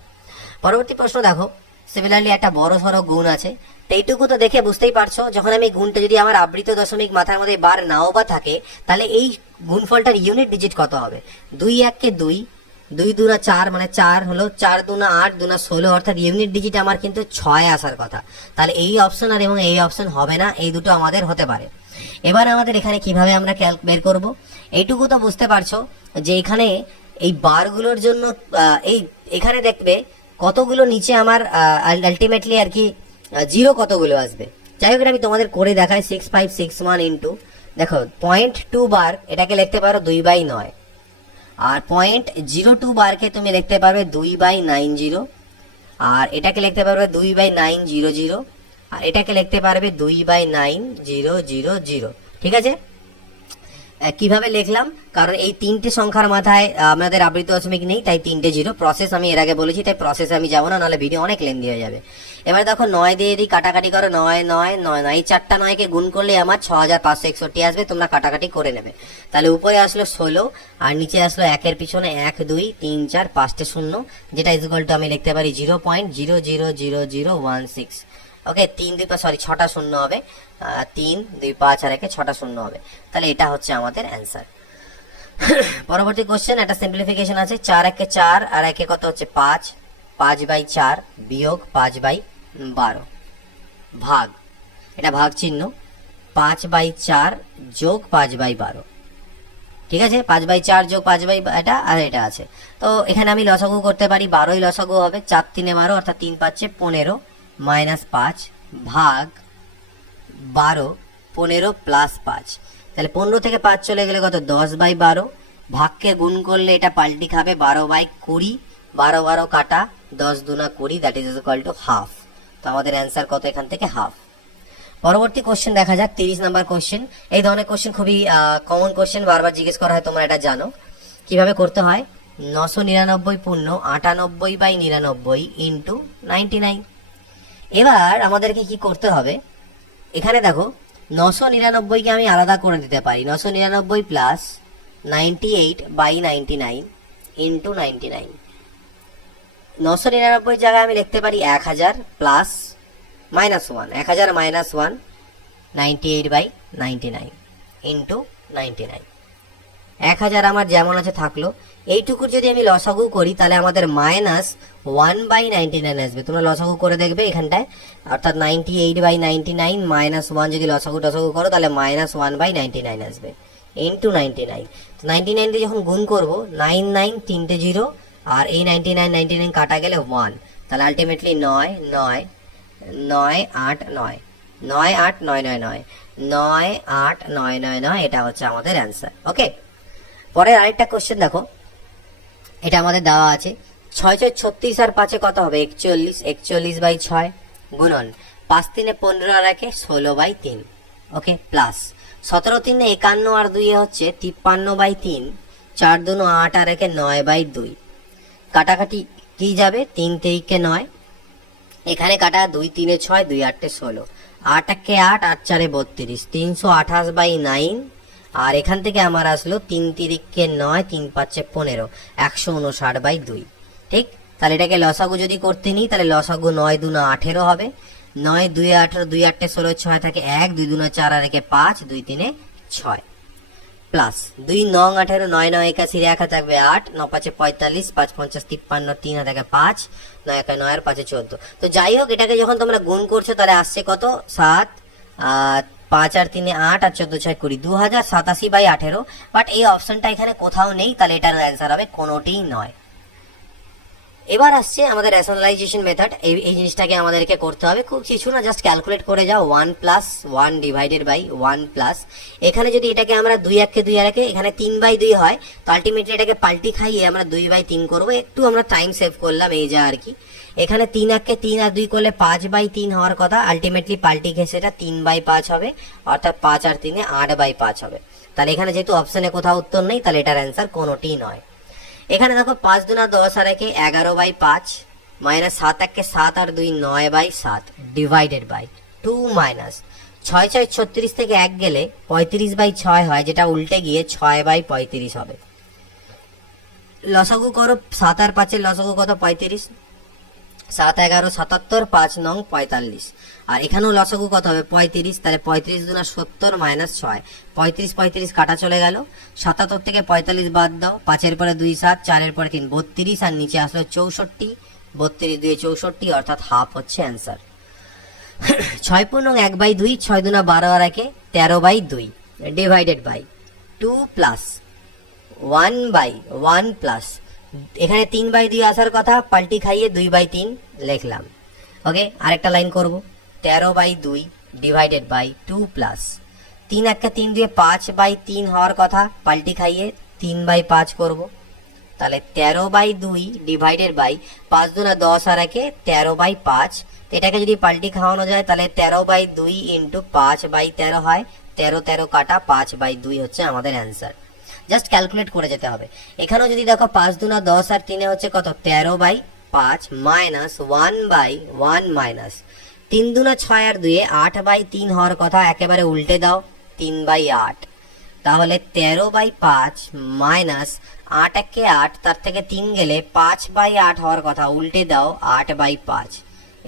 পরবর্তী প্রশ্ন দেখো, সিমিলারলি একটা বড় সড়ো গুণ আছে, তো এইটুকু তো দেখে বুঝতেই পারছো, যখন আমি গুণটা যদি আমার আবৃত দশমিক মাথার মধ্যে বার নাও বা থাকে, তাহলে এই গুণফলটার ইউনিট ডিজিট কত হবে, 2 1 কে 2, 2 2 4, মানে 4 হলো, 4 2 8 2 16, অর্থাৎ ইউনিট ডিজিট আমার কিন্তু 6 আসার কথা, তাহলে এই অপশন আর এবং এই অপশন হবে না, এই দুটো আমাদের হতে পারে। এবার আমাদের এখানে কিভাবে আমরা বের করব, এইটুকু তো বুঝতে পারছো যে এখানে এই বারগুলোর জন্য এখানে দেখবে কতগুলো নিচে আমার আলটিমেটলি আর কি 0 কতগুলো আসবে। যাই হোক, আমি তোমাদের করে দেখাই, 6561 ইন্টু, দেখো 0.2 বার এটাকে লিখতে পারো 2/9, আর 0.02 বারকে তুমি লিখতে পারবে 2/90, আর এটাকে লিখতে পারবে 2/900, আর এটাকে লিখতে পারবে 2/9000, ঠিক আছে। কিভাবে লিখলাম, কারণ এই তিনটে সংখ্যার মাথায় আমাদের আবৃত দশমিক নেই, তাই 3টে 0, প্রসেস আমি এর আগে বলেছি, তাই প্রসেস আমি যাবো না, নাহলে ভিডিও অনেক লেন্দি হয়ে যাবে। এবার দেখো 9 দিয়ে দিই, কাটাকাটি করো, 9 9 9 9, এই 4টা 9কে গুণ করলে আমার 6561 আসবে, তোমরা কাটাকাটি করে নেবে। তাহলে উপরে আসলো 16, আর নিচে আসলো 1 এর পিছনে 1 2 3 4 5টে 0, যেটা ইকুয়াল টু আমি লিখতে পারি 0.000016, ওকে। 3 2 5, সরি 6টা 0 হবে, 3 2 5 আর 1 6টা 0 হবে, তাহলে এটা হচ্ছে আমাদের অ্যান্সার। পরবর্তী কোশ্চেন, একটা সিম্পলিফিকেশন আছে, 4 1 4 আর 1 কত হচ্ছে 5, 5/4 বিয়োগ 5/12, ভাগ, এটা ভাগ চিহ্ন, 5/4 যোগ 5/12, ঠিক আছে, 5/4 যোগ 5/12 এটা, আর এটা আছে। তো এখানে আমি লসাগু করতে পারি, 12ই লসাগু হবে, 4 3 12, অর্থাৎ 3 5 15 মাইনাস 5 ভাগ 12, 15 প্লাস 5, তাহলে 15 থেকে 5 চলে গেলে কত 10/12, ভাগকে গুণ করলে এটা পাল্টি খাবে 12/20, 12 12 কাটা, 10 2 20, that is equal to half. তো আমাদের অ্যান্সার কত এখান থেকে, হাফ। পরবর্তী কোশ্চেন দেখা যাক, 30 নাম্বার কোশ্চেন। এই ধরনের কোশ্চেন খুবই কমন কোশ্চেন, বারবার জিজ্ঞেস করা হয়, তোমরা এটা জানো। কিভাবে করতে হয়, 999 পূর্ণ 98/99 ইন্টু 99। এবার আমাদেরকে কি করতে হবে, এখানে দেখো 999কে আমি আলাদা করে দিতে পারি, 999 প্লাস 98/99 ইন্টু 99। 999 জায়গায় আমি লিখতে পারি 1000 প্লাস -1, 1000 -1, 98/99 ইন্টু 99। 1000 আমার যেমন আছে থাকলো। এইটুকুর যদি আমি লসাগু করি তাহলে আমাদের মাইনাস 1/99 আসবে। তোমরা লসাগু করে দেখবে এখানটায়, অর্থাৎ 98/99 মাইনাস 1 যদি লসাগু টসাগু করো তাহলে মাইনাস 1/99 আসবে ইন্টু 99। তো 99 দিয়ে যখন গুণ করবো 99 তিনটে 0 আর এই 99 কাটা গেলে 1, তাহলে আলটিমেটলি 9 9 9 8 9 9 8 9 9 9 9 8 9 9 9, এটা হচ্ছে আমাদের অ্যান্সার। ওকে, পরের আরেকটা কোশ্চেন দেখো, এটা আমাদের দেওয়া আছে 6 6 36 আর 5 কত হবে 41, 41/6 গুণন 5 3 15 আর 1 16/3। ওকে, প্লাস 17 3 51 আর 2 হচ্ছে 53/3, 4 2 8 আর 1 9/2। কাটাকাটি কি যাবে 3 3 9, এখানে কাটা 2 3 6 2 8 16, 8 1 8 8 4 32, 328/9। আর এখান থেকে আমার আসলো 3 3 9 3 5 15, 159/2। ঠিক, তাহলে এটাকে লসাগু যদি করতে নিই তাহলে লসাগু 9 2 18 হবে, 9 2 18 2 8 16 6 থাকে 1, 2 2 4 আর 1 5, 2 3 6 প্লাস 2 9 18 9 9 81 1 থাকবে 8, 9 5 45, 5 5 53, 3 থাকে 5, 9 1 9 আর 5 14। তো যাই হোক, এটাকে যখন তোমরা গুণ করছো তাহলে আসছে কত 7, 5 আর 3 8 আর 14 6 20, 2087/18। বাট এই অপশনটা এখানে কোথাও নেই, তাহলে এটার অ্যান্সার হবে কোনোটিই নয়। এবার আসছে আমাদের রেশনালাইজেশন মেথড। এই জিনিসটাকে আমাদেরকে করতে হবে, খুব কিছু না, জাস্ট ক্যালকুলেট করে যাও 1 + 1 ডিভাইডেড বাই 1 প্লাস, এখানে যদি এটাকে আমরা 2 1 কে 2 আর 1 এখানে 3/2 হয়, তো আলটিমেটলি এটাকে পাল্টি খাইয়ে আমরা 2/3 করবো। একটু আমরা টাইম সেভ করলাম এই যা আর কি। এখানে 3 1 কে 3 আর 2 করলে 5/3 হওয়ার কথা, আলটিমেটলি পাল্টি খেয়ে সেটা 3/5 হবে, অর্থাৎ 5 আর 3 8/5 হবে। তাহলে এখানে যেহেতু অপশনে কোথাও উত্তর নেই, তাহলে এটার অ্যান্সার কোনোটিই নয়। এখানে দেখো 5 2 10 আর 1 11/5 মাইনাস 7 1 7 আর 2 9/7 ডিভাইডেড বাই 2 মাইনাস 6 6 36 থেকে 1 গেলে 35/6 হয়, যেটা উল্টে গিয়ে 6/35 হবে। লসাগু করো 7 আর 5 এর লসাগু কত 35, 7 11 77, 5 9 45, আর এখানেও লসাগু কত হবে 35, তাহলে 35 2 70 মাইনাস 6, 35 35 কাটা চলে গেল, 77 থেকে 45 বাদ দাও, 5 এর পরে 2 7, 4 এর পরে 3 32, আর নিচে আসলো 64, 32 2 64, অর্থাৎ হাফ হচ্ছে অ্যান্সার। 6 পূর্ণ 1/2, 6 2 12 আর 1 13/2 ডিভাইডেড বাই 2 প্লাস 1/1 প্লাস, এখানে 3/2 আসার কথা, পাল্টি খাইয়ে 2/3 লিখলাম। ওকে, আরেকটা লাইন করব 13/2 ডিভাইডেড বাই 2 প্লাস 3 1 3 দিয়ে 5/3 হওয়ার কথা, পাল্টি খাইয়ে 3/5 করব। তাহলে 13/2 ডিভাইডেড বাই 5 2 10 আর 1 13/5। এটাকে যদি পাল্টি খাওয়ানো যায় তাহলে 13/2 ইন্টু 5/13 হয়, 13 13 কাটা 5/2 হচ্ছে আমাদের অ্যান্সার। জাস্ট ক্যালকুলেট করে যেতে হবে। এখানেও যদি দেখো 5 2 10 আর 3 হচ্ছে কত 13/5 মাইনাস 1/1 মাইনাস 3 2 6 আর 2 8/3 হওয়ার কথা, একেবারে উল্টে দাও 3/8, তাহলে 13/5 মাইনাস 8 1 8, তার থেকে 3 গেলে 5/8 হওয়ার কথা, উল্টে দাও 8/5।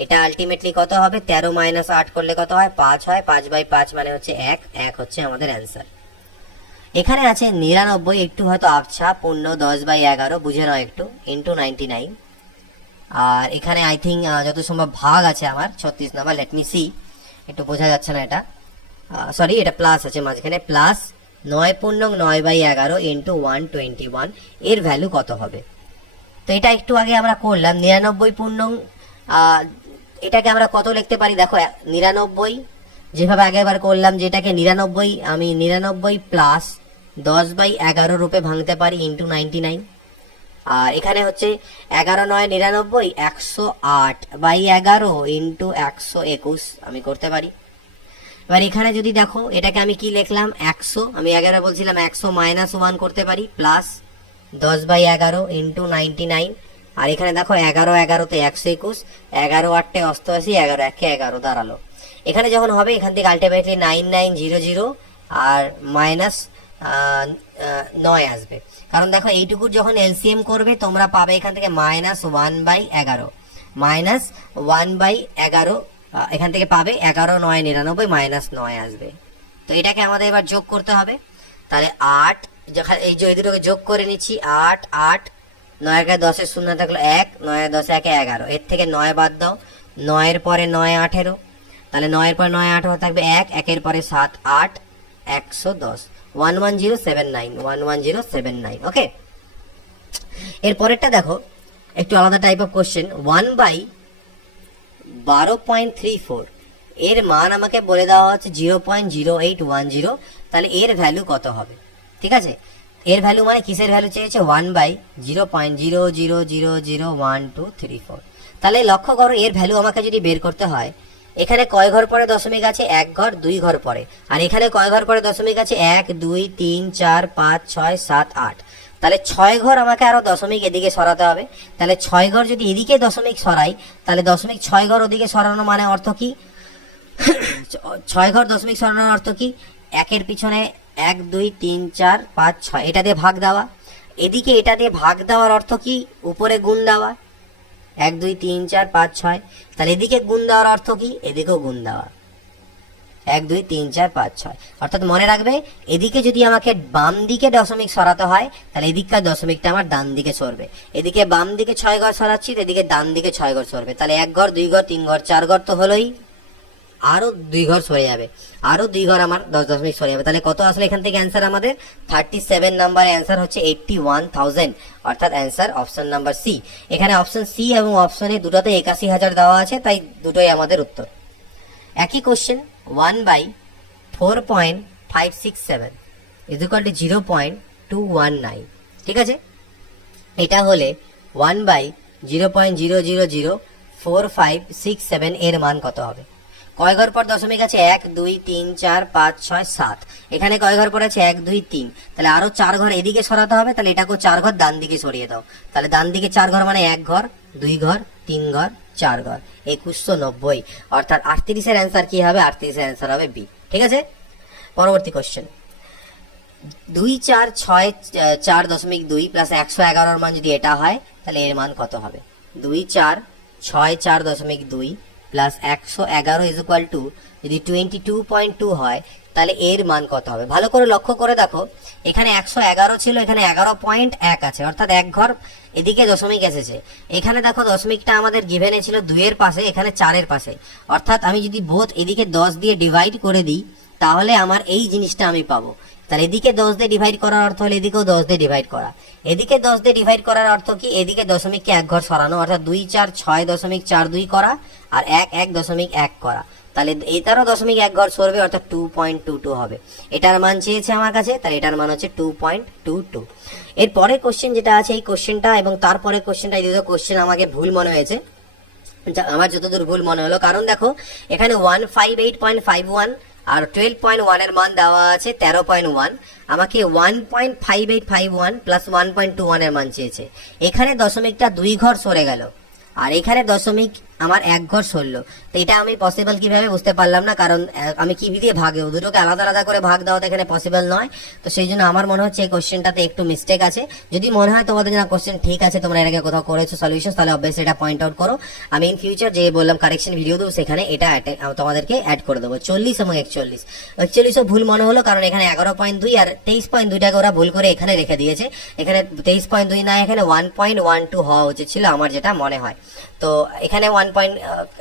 এটা আলটিমেটলি কত হবে 13 মাইনাস 8 করলে কত হয় 5 হয়, 5/5 মানে হচ্ছে 1 1 হচ্ছে আমাদের অ্যান্সার। এখানে আছে 99, একটু হয়তো আবছা, পূর্ণ 10/11 বুঝে নাও একটু, ইন্টু 99। আর এখানে আই থিঙ্ক যত সম্ভব ভাগ আছে আমার 36 নাম্বার, লেট মি সি, একটু বোঝা যাচ্ছে না এটা, সরি এটা প্লাস আছে মাঝখানে, প্লাস 9 পূর্ণ 9/11 ইন্টু 121, এর ভ্যালু কত হবে। তো এটা একটু আগে আমরা করলাম 99 পূর্ণ, এটাকে আমরা কত লিখতে পারি দেখো 99, যেভাবে আগেরবার করলাম যেটাকে 99 আমি 99 প্লাস 10/11 রূপে ভাঙতে পারি ইন্টু 99। আর এখানে হচ্ছে 11 9 99, 108/11 ইন্টু 121 আমি করতে পারি। এবার এখানে যদি দেখো এটাকে আমি কি লিখলাম 100, আমি 11 বলছিলাম 100 মাইনাস 1 করতে পারি, প্লাস 10/11 ইন্টু 99। আর এখানে দেখো 11 11 121, 11 8 88, 11 1 11 দাঁড়ালো। এখানে যখন হবে এখান থেকে আলটিমেটলি 9900 আর মাইনাস 9 আসবে, কারণ দেখো এইটুকুর যখন এলসিএম করবে তোমরা পাবে এখান থেকে মাইনাস 1/11, মাইনাস 1/11, এখান থেকে পাবে 11 9 99 মাইনাস 9 আসবে। তো এটাকে আমাদের এবার যোগ করতে হবে, তাহলে 8 এই যে এই দুটোকে যোগ করে নিচ্ছি, 8 8, 9 একে 10 শূন্য থাকলো 1, 9 10 1 11, এর থেকে 9 বাদ দাও, 9 এর পরে 9 18, তাহলে 9 এর পরে 9 18 থাকবে 1, 1 এর পরে 7 8, 110, 11079, 11079। ওকে, এর পরেরটা দেখো একটু আলাদা টাইপ অফ কোশ্চেন। 1/12.34 এর মান আমাকে বলে দেওয়া হচ্ছে 0.0810, তাহলে এর ভ্যালু কত হবে? ঠিক আছে, এর ভ্যালু মানে কিসের ভ্যালু চেয়েছে? 1/0.0000123, তাহলে লক্ষ্য করো এর ভ্যালু আমাকে যদি বের করতে হয়, এখানে কয় ঘর পরে দশমিক আছে? 1 ঘর 2 ঘর পরে। আর এখানে কয় ঘর পরে দশমিক আছে? 1 2 3 4 5 6 7 8, তাহলে 6 ঘর আমাকে আরো দশমিক এদিকে সরাতে হবে। তাহলে 6 ঘর যদি এদিকে দশমিক সরাই, তাহলে দশমিক 6 ঘর ওদিকে সরানো মানে অর্থ কি? 6 ঘর দশমিক সরানোর অর্থ কি? 1 এর পিছনে 1 2 3 4 5 6 এটা দিয়ে ভাগ দেওয়া। এদিকে এটা দিয়ে ভাগ দেওয়ার অর্থ কি? উপরে গুণ দেওয়া, 1 2 3 4 5 6, তাহলে এদিকে গুণ দেওয়ার অর্থ কি? এদিকেও গুণ দেওয়া, 1 2 3 4 5 6। অর্থাৎ মনে রাখবে, এদিকে যদি আমাকে বাম দিকে দশমিক সরাতে হয়, তাহলে এদিককার দশমিকটা আমার ডান দিকে সরবে। এদিকে বাম দিকে 6 ঘর সরাচ্ছি, এদিকে ডান দিকে 6 ঘর সরবে। তাহলে 1 ঘর 2 ঘর 3 ঘর 4 ঘর তো হলোই, আরো 2 ঘর সরে যাবে, আরো 2 ঘর আমার 10 দশমিক সরে যাবে। তাহলে কত আসলে এখান থেকে অ্যান্সার আমাদের 37 নাম্বারের অ্যান্সার হচ্ছে 81,000, অর্থাৎ অ্যান্সার অপশন নাম্বার সি। এখানে অপশন সি এবং অপশন এ দুটোতে 81,000 দেওয়া আছে, তাই দুটোই আমাদের উত্তর। একই কোশ্চেন 1/4.567 ইজ ইকুয়াল টু 0.219। ঠিক আছে, এটা হলে 1/0.0004567 এর মান কত হবে? কয় ঘর পর দশমিক আছে? 1 2 3 4 5 6 7, এখানে কয় ঘর পর আছে? 1 2 3, তাহলে আরো 4 ঘর এদিকে সরাতে হবে। তাহলে এটাকেও 4 ঘর ডান দিকে সরিয়ে দাও। তাহলে ডান দিকে 4 ঘর মানে 1 ঘর 2 ঘর 3 ঘর 4 ঘর, 2190, অর্থাৎ 38 এর অ্যান্সার কি হবে? 38 এর অ্যান্সার হবে বি। ঠিক আছে, পরবর্তী কোশ্চেন 2 4 6 4.2 প্লাস 111 এর মান যদি এটা হয়, তাহলে এর মান কত হবে? 2 4 6 4.2 প্লাস 111 ইজ ইকুয়াল টু যদি 22.2 হয়, তাহলে এর মান কত হবে? ভালো করে লক্ষ্য করে দেখো, এখানে 111 ছিল, এখানে 11.1 আছে, অর্থাৎ 1 ঘর এদিকে দশমিক এসেছে। এখানে দেখো দশমিকটা আমাদের গিভেনে ছিল 2 এর পাশে, এখানে 4 এর পাশে, অর্থাৎ আমি যদি বোথ এদিকে 10 দিয়ে ডিভাইড করে দিই, তাহলে আমার এই জিনিসটা আমি পাবো। তাহলে এদিকে 10 দিয়ে ডিভাইড করার অর্থ হলো এদিকেও 10 দিয়ে ডিভাইড করা। এদিকে 10 দিয়ে ডিভাইড করার অর্থ কি? এদিকে দশমিককে 1 ঘর সরানো, অর্থাৎ 2 4 6.42 করা আর 1 1.1 করা। তাহলে এটারও দশমিক 1 ঘর সরবে, অর্থাৎ 2.22 হবে। এটার মান চেয়েছে আমার কাছে, তাহলে এটার মান হচ্ছে 2.22। এর পরের কোশ্চেন যেটা আছে, এই কোশ্চেনটা এবং তারপরে কোশ্চেনটা, এই দুটো কোশ্চেন আমাকে ভুল মনে হয়েছে, আমার যতদূর ভুল মনে হলো। কারণ দেখো এখানে 158.51 আর 12.1 এর মান দেওয়া আছে 13.1, আমাকে 1.5851 প্লাস 1.21 এর মান চেয়েছে। এখানে দশমিকটা 2 ঘর সরে গেল, আর এখানে দশমিক আমার 1 ঘর সরলো। তো এটা আমি পসিবল কিভাবে বুঝতে পারলাম না, কারণ আমি কি দিয়ে ভাগ দেবো? দুটোকে আলাদা আলাদা করে ভাগ দেওয়া তো এখানে পসিবল নয়। তো সেই জন্য আমার মনে হচ্ছে এই কোশ্চেনটাতে একটু মিস্টেক আছে। যদি মনে হয় তোমাদের জন্য কোশ্চেন ঠিক আছে, তোমরা এর আগে কোথাও করেছো সলিউশন, তাহলে অবভিয়াসলি এটা পয়েন্ট আউট করো। আমি ইন ফিউচার যে বললাম কারেকশন ভিডিও দেবো, সেখানে এটা তোমাদেরকে অ্যাড করে দেবো। 40 এবং 41ও ভুল মনে হলো, কারণ এখানে 11.2 আর 23.2টাকে ওরা ভুল করে এখানে রেখে দিয়েছে। এখানে 23.2 না, এখানে 1.12 হওয়া উচিত ছিল আমার যেটা মনে হয়। তো এখানে 1 পয়েন্ট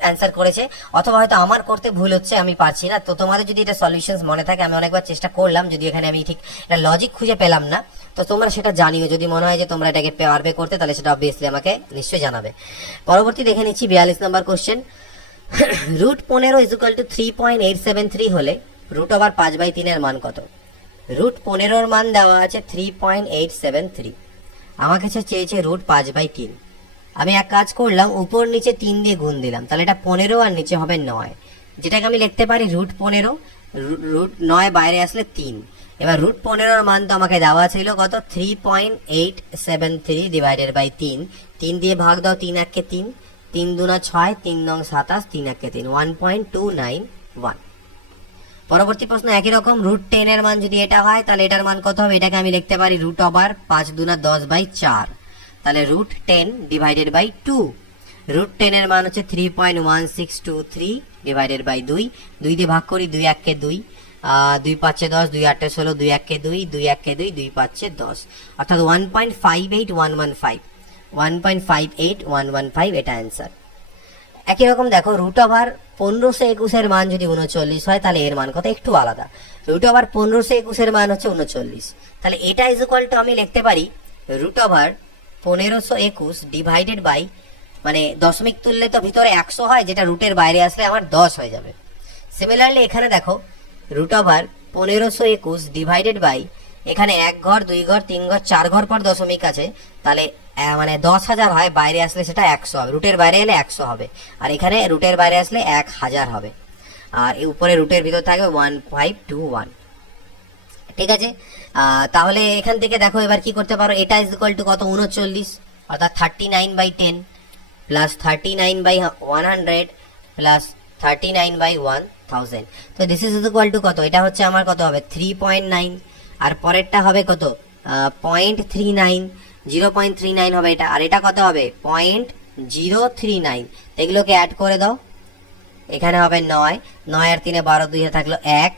অ্যান্সার করেছে, অথবা হয়তো আমার করতে ভুল হচ্ছে, আমি পারছি না। তো তোমাদের যদি এটা সলিউশনস মনে থাকে, আমি অনেকবার চেষ্টা করলাম, যদি এখানে আমি ঠিক এটা লজিক খুঁজে পেলাম না, তো তোমরা সেটা জানিও। যদি মনে হয় যে তোমরা এটাকে পারবে করতে, তাহলে সেটা অবভিয়াসলি আমাকে নিশ্চয়ই জানাবে। পরবর্তী দেখে নিচ্ছি 42 নম্বর কোশ্চেন। √15 ইজ ইকুয়াল টু 3.873 হলে √5/3 এর মান কত? √15 এর মান দেওয়া আছে 3.873, আমার কাছে চেয়েছে √5/3। আমি এক কাজ করলাম, উপর নিচে 3 দিয়ে গুণ দিলাম, তাহলে এটা 15 আর নিচে হবে 9, যেটাকে আমি লিখতে পারি √15, √9 বাইরে আসলে 3। এবার √15 এর মান তো আমাকে দেওয়া ছিল কত? 3.873 ডিভাইডেড বাই 3, 3 দিয়ে ভাগ দাও, 3 1 কে 3, 3 2 6, 3 9 27, 3 1 কে 3, 1.291। পরবর্তী প্রশ্ন একই রকম, √10 এর মান যদি এটা হয়, তাহলে এটার মান কত হবে? এটাকে আমি লিখতে পারি √5 2 10/4, তাহলে √10 ডিভাইডেড বাই 2। √10 এর মান হচ্ছে 3.1623 ডিভাইডেড বাই 2, 2 দিয়ে ভাগ করি, 2 1 কে 2, দুই পাঁচে 10, 2 8 16, 2 1 কে 2, 2 1 কে 2, 2 5 10, অর্থাৎ 1.58115, 1.58115 এটা অ্যান্সার। একই রকম দেখো রুট ওভার 1521 মান যদি 39 হয় তাহলে এর মান কত, একটু আলাদা। রুট ওভার 1521 মান হচ্ছে 39, তাহলে এটা ইজ ইকুয়াল টু আমি লিখতে পারি রুট ওভার 1521 ডিভাইডেড বাই, মানে দশমিক তুললে তো ভিতরে 100 হয়, যেটা রুটের বাইরে আসলে আমার 10 হয়ে যাবে। সিমিলারলি এখানে দেখো রুট ওভার 1521 ডিভাইডেড বাই, এখানে 1 ঘর 2 ঘর 3 ঘর 4 ঘর পর দশমিক আছে, তাহলে মানে 10,000 হয়, বাইরে আসলে সেটা 100 হবে, রুটের বাইরে এলে 100 হবে, আর এখানে রুটের বাইরে আসলে 1000 হবে, আর এই উপরে রুটের ভিতর থাকবে 1521। ঠিক আছে, তাহলে এখান থেকে দেখো এবার কি করতে পারো, এটা ইজ ইকুয়াল টু কত, 39, অর্থাৎ 39/10 প্লাস 39/100 প্লাস 39/1000। তো দিস ইজ ইকুয়াল টু কত, এটা হচ্ছে আমার কত হবে 3.9, আর পরেরটা হবে কত 0.39, 0.39 হবে এটা, আর এটা কত হবে 0.039। এগুলোকে অ্যাড করে দাও, এখানে হবে 9, 9 আর 3 12, 2 থাকলো 1,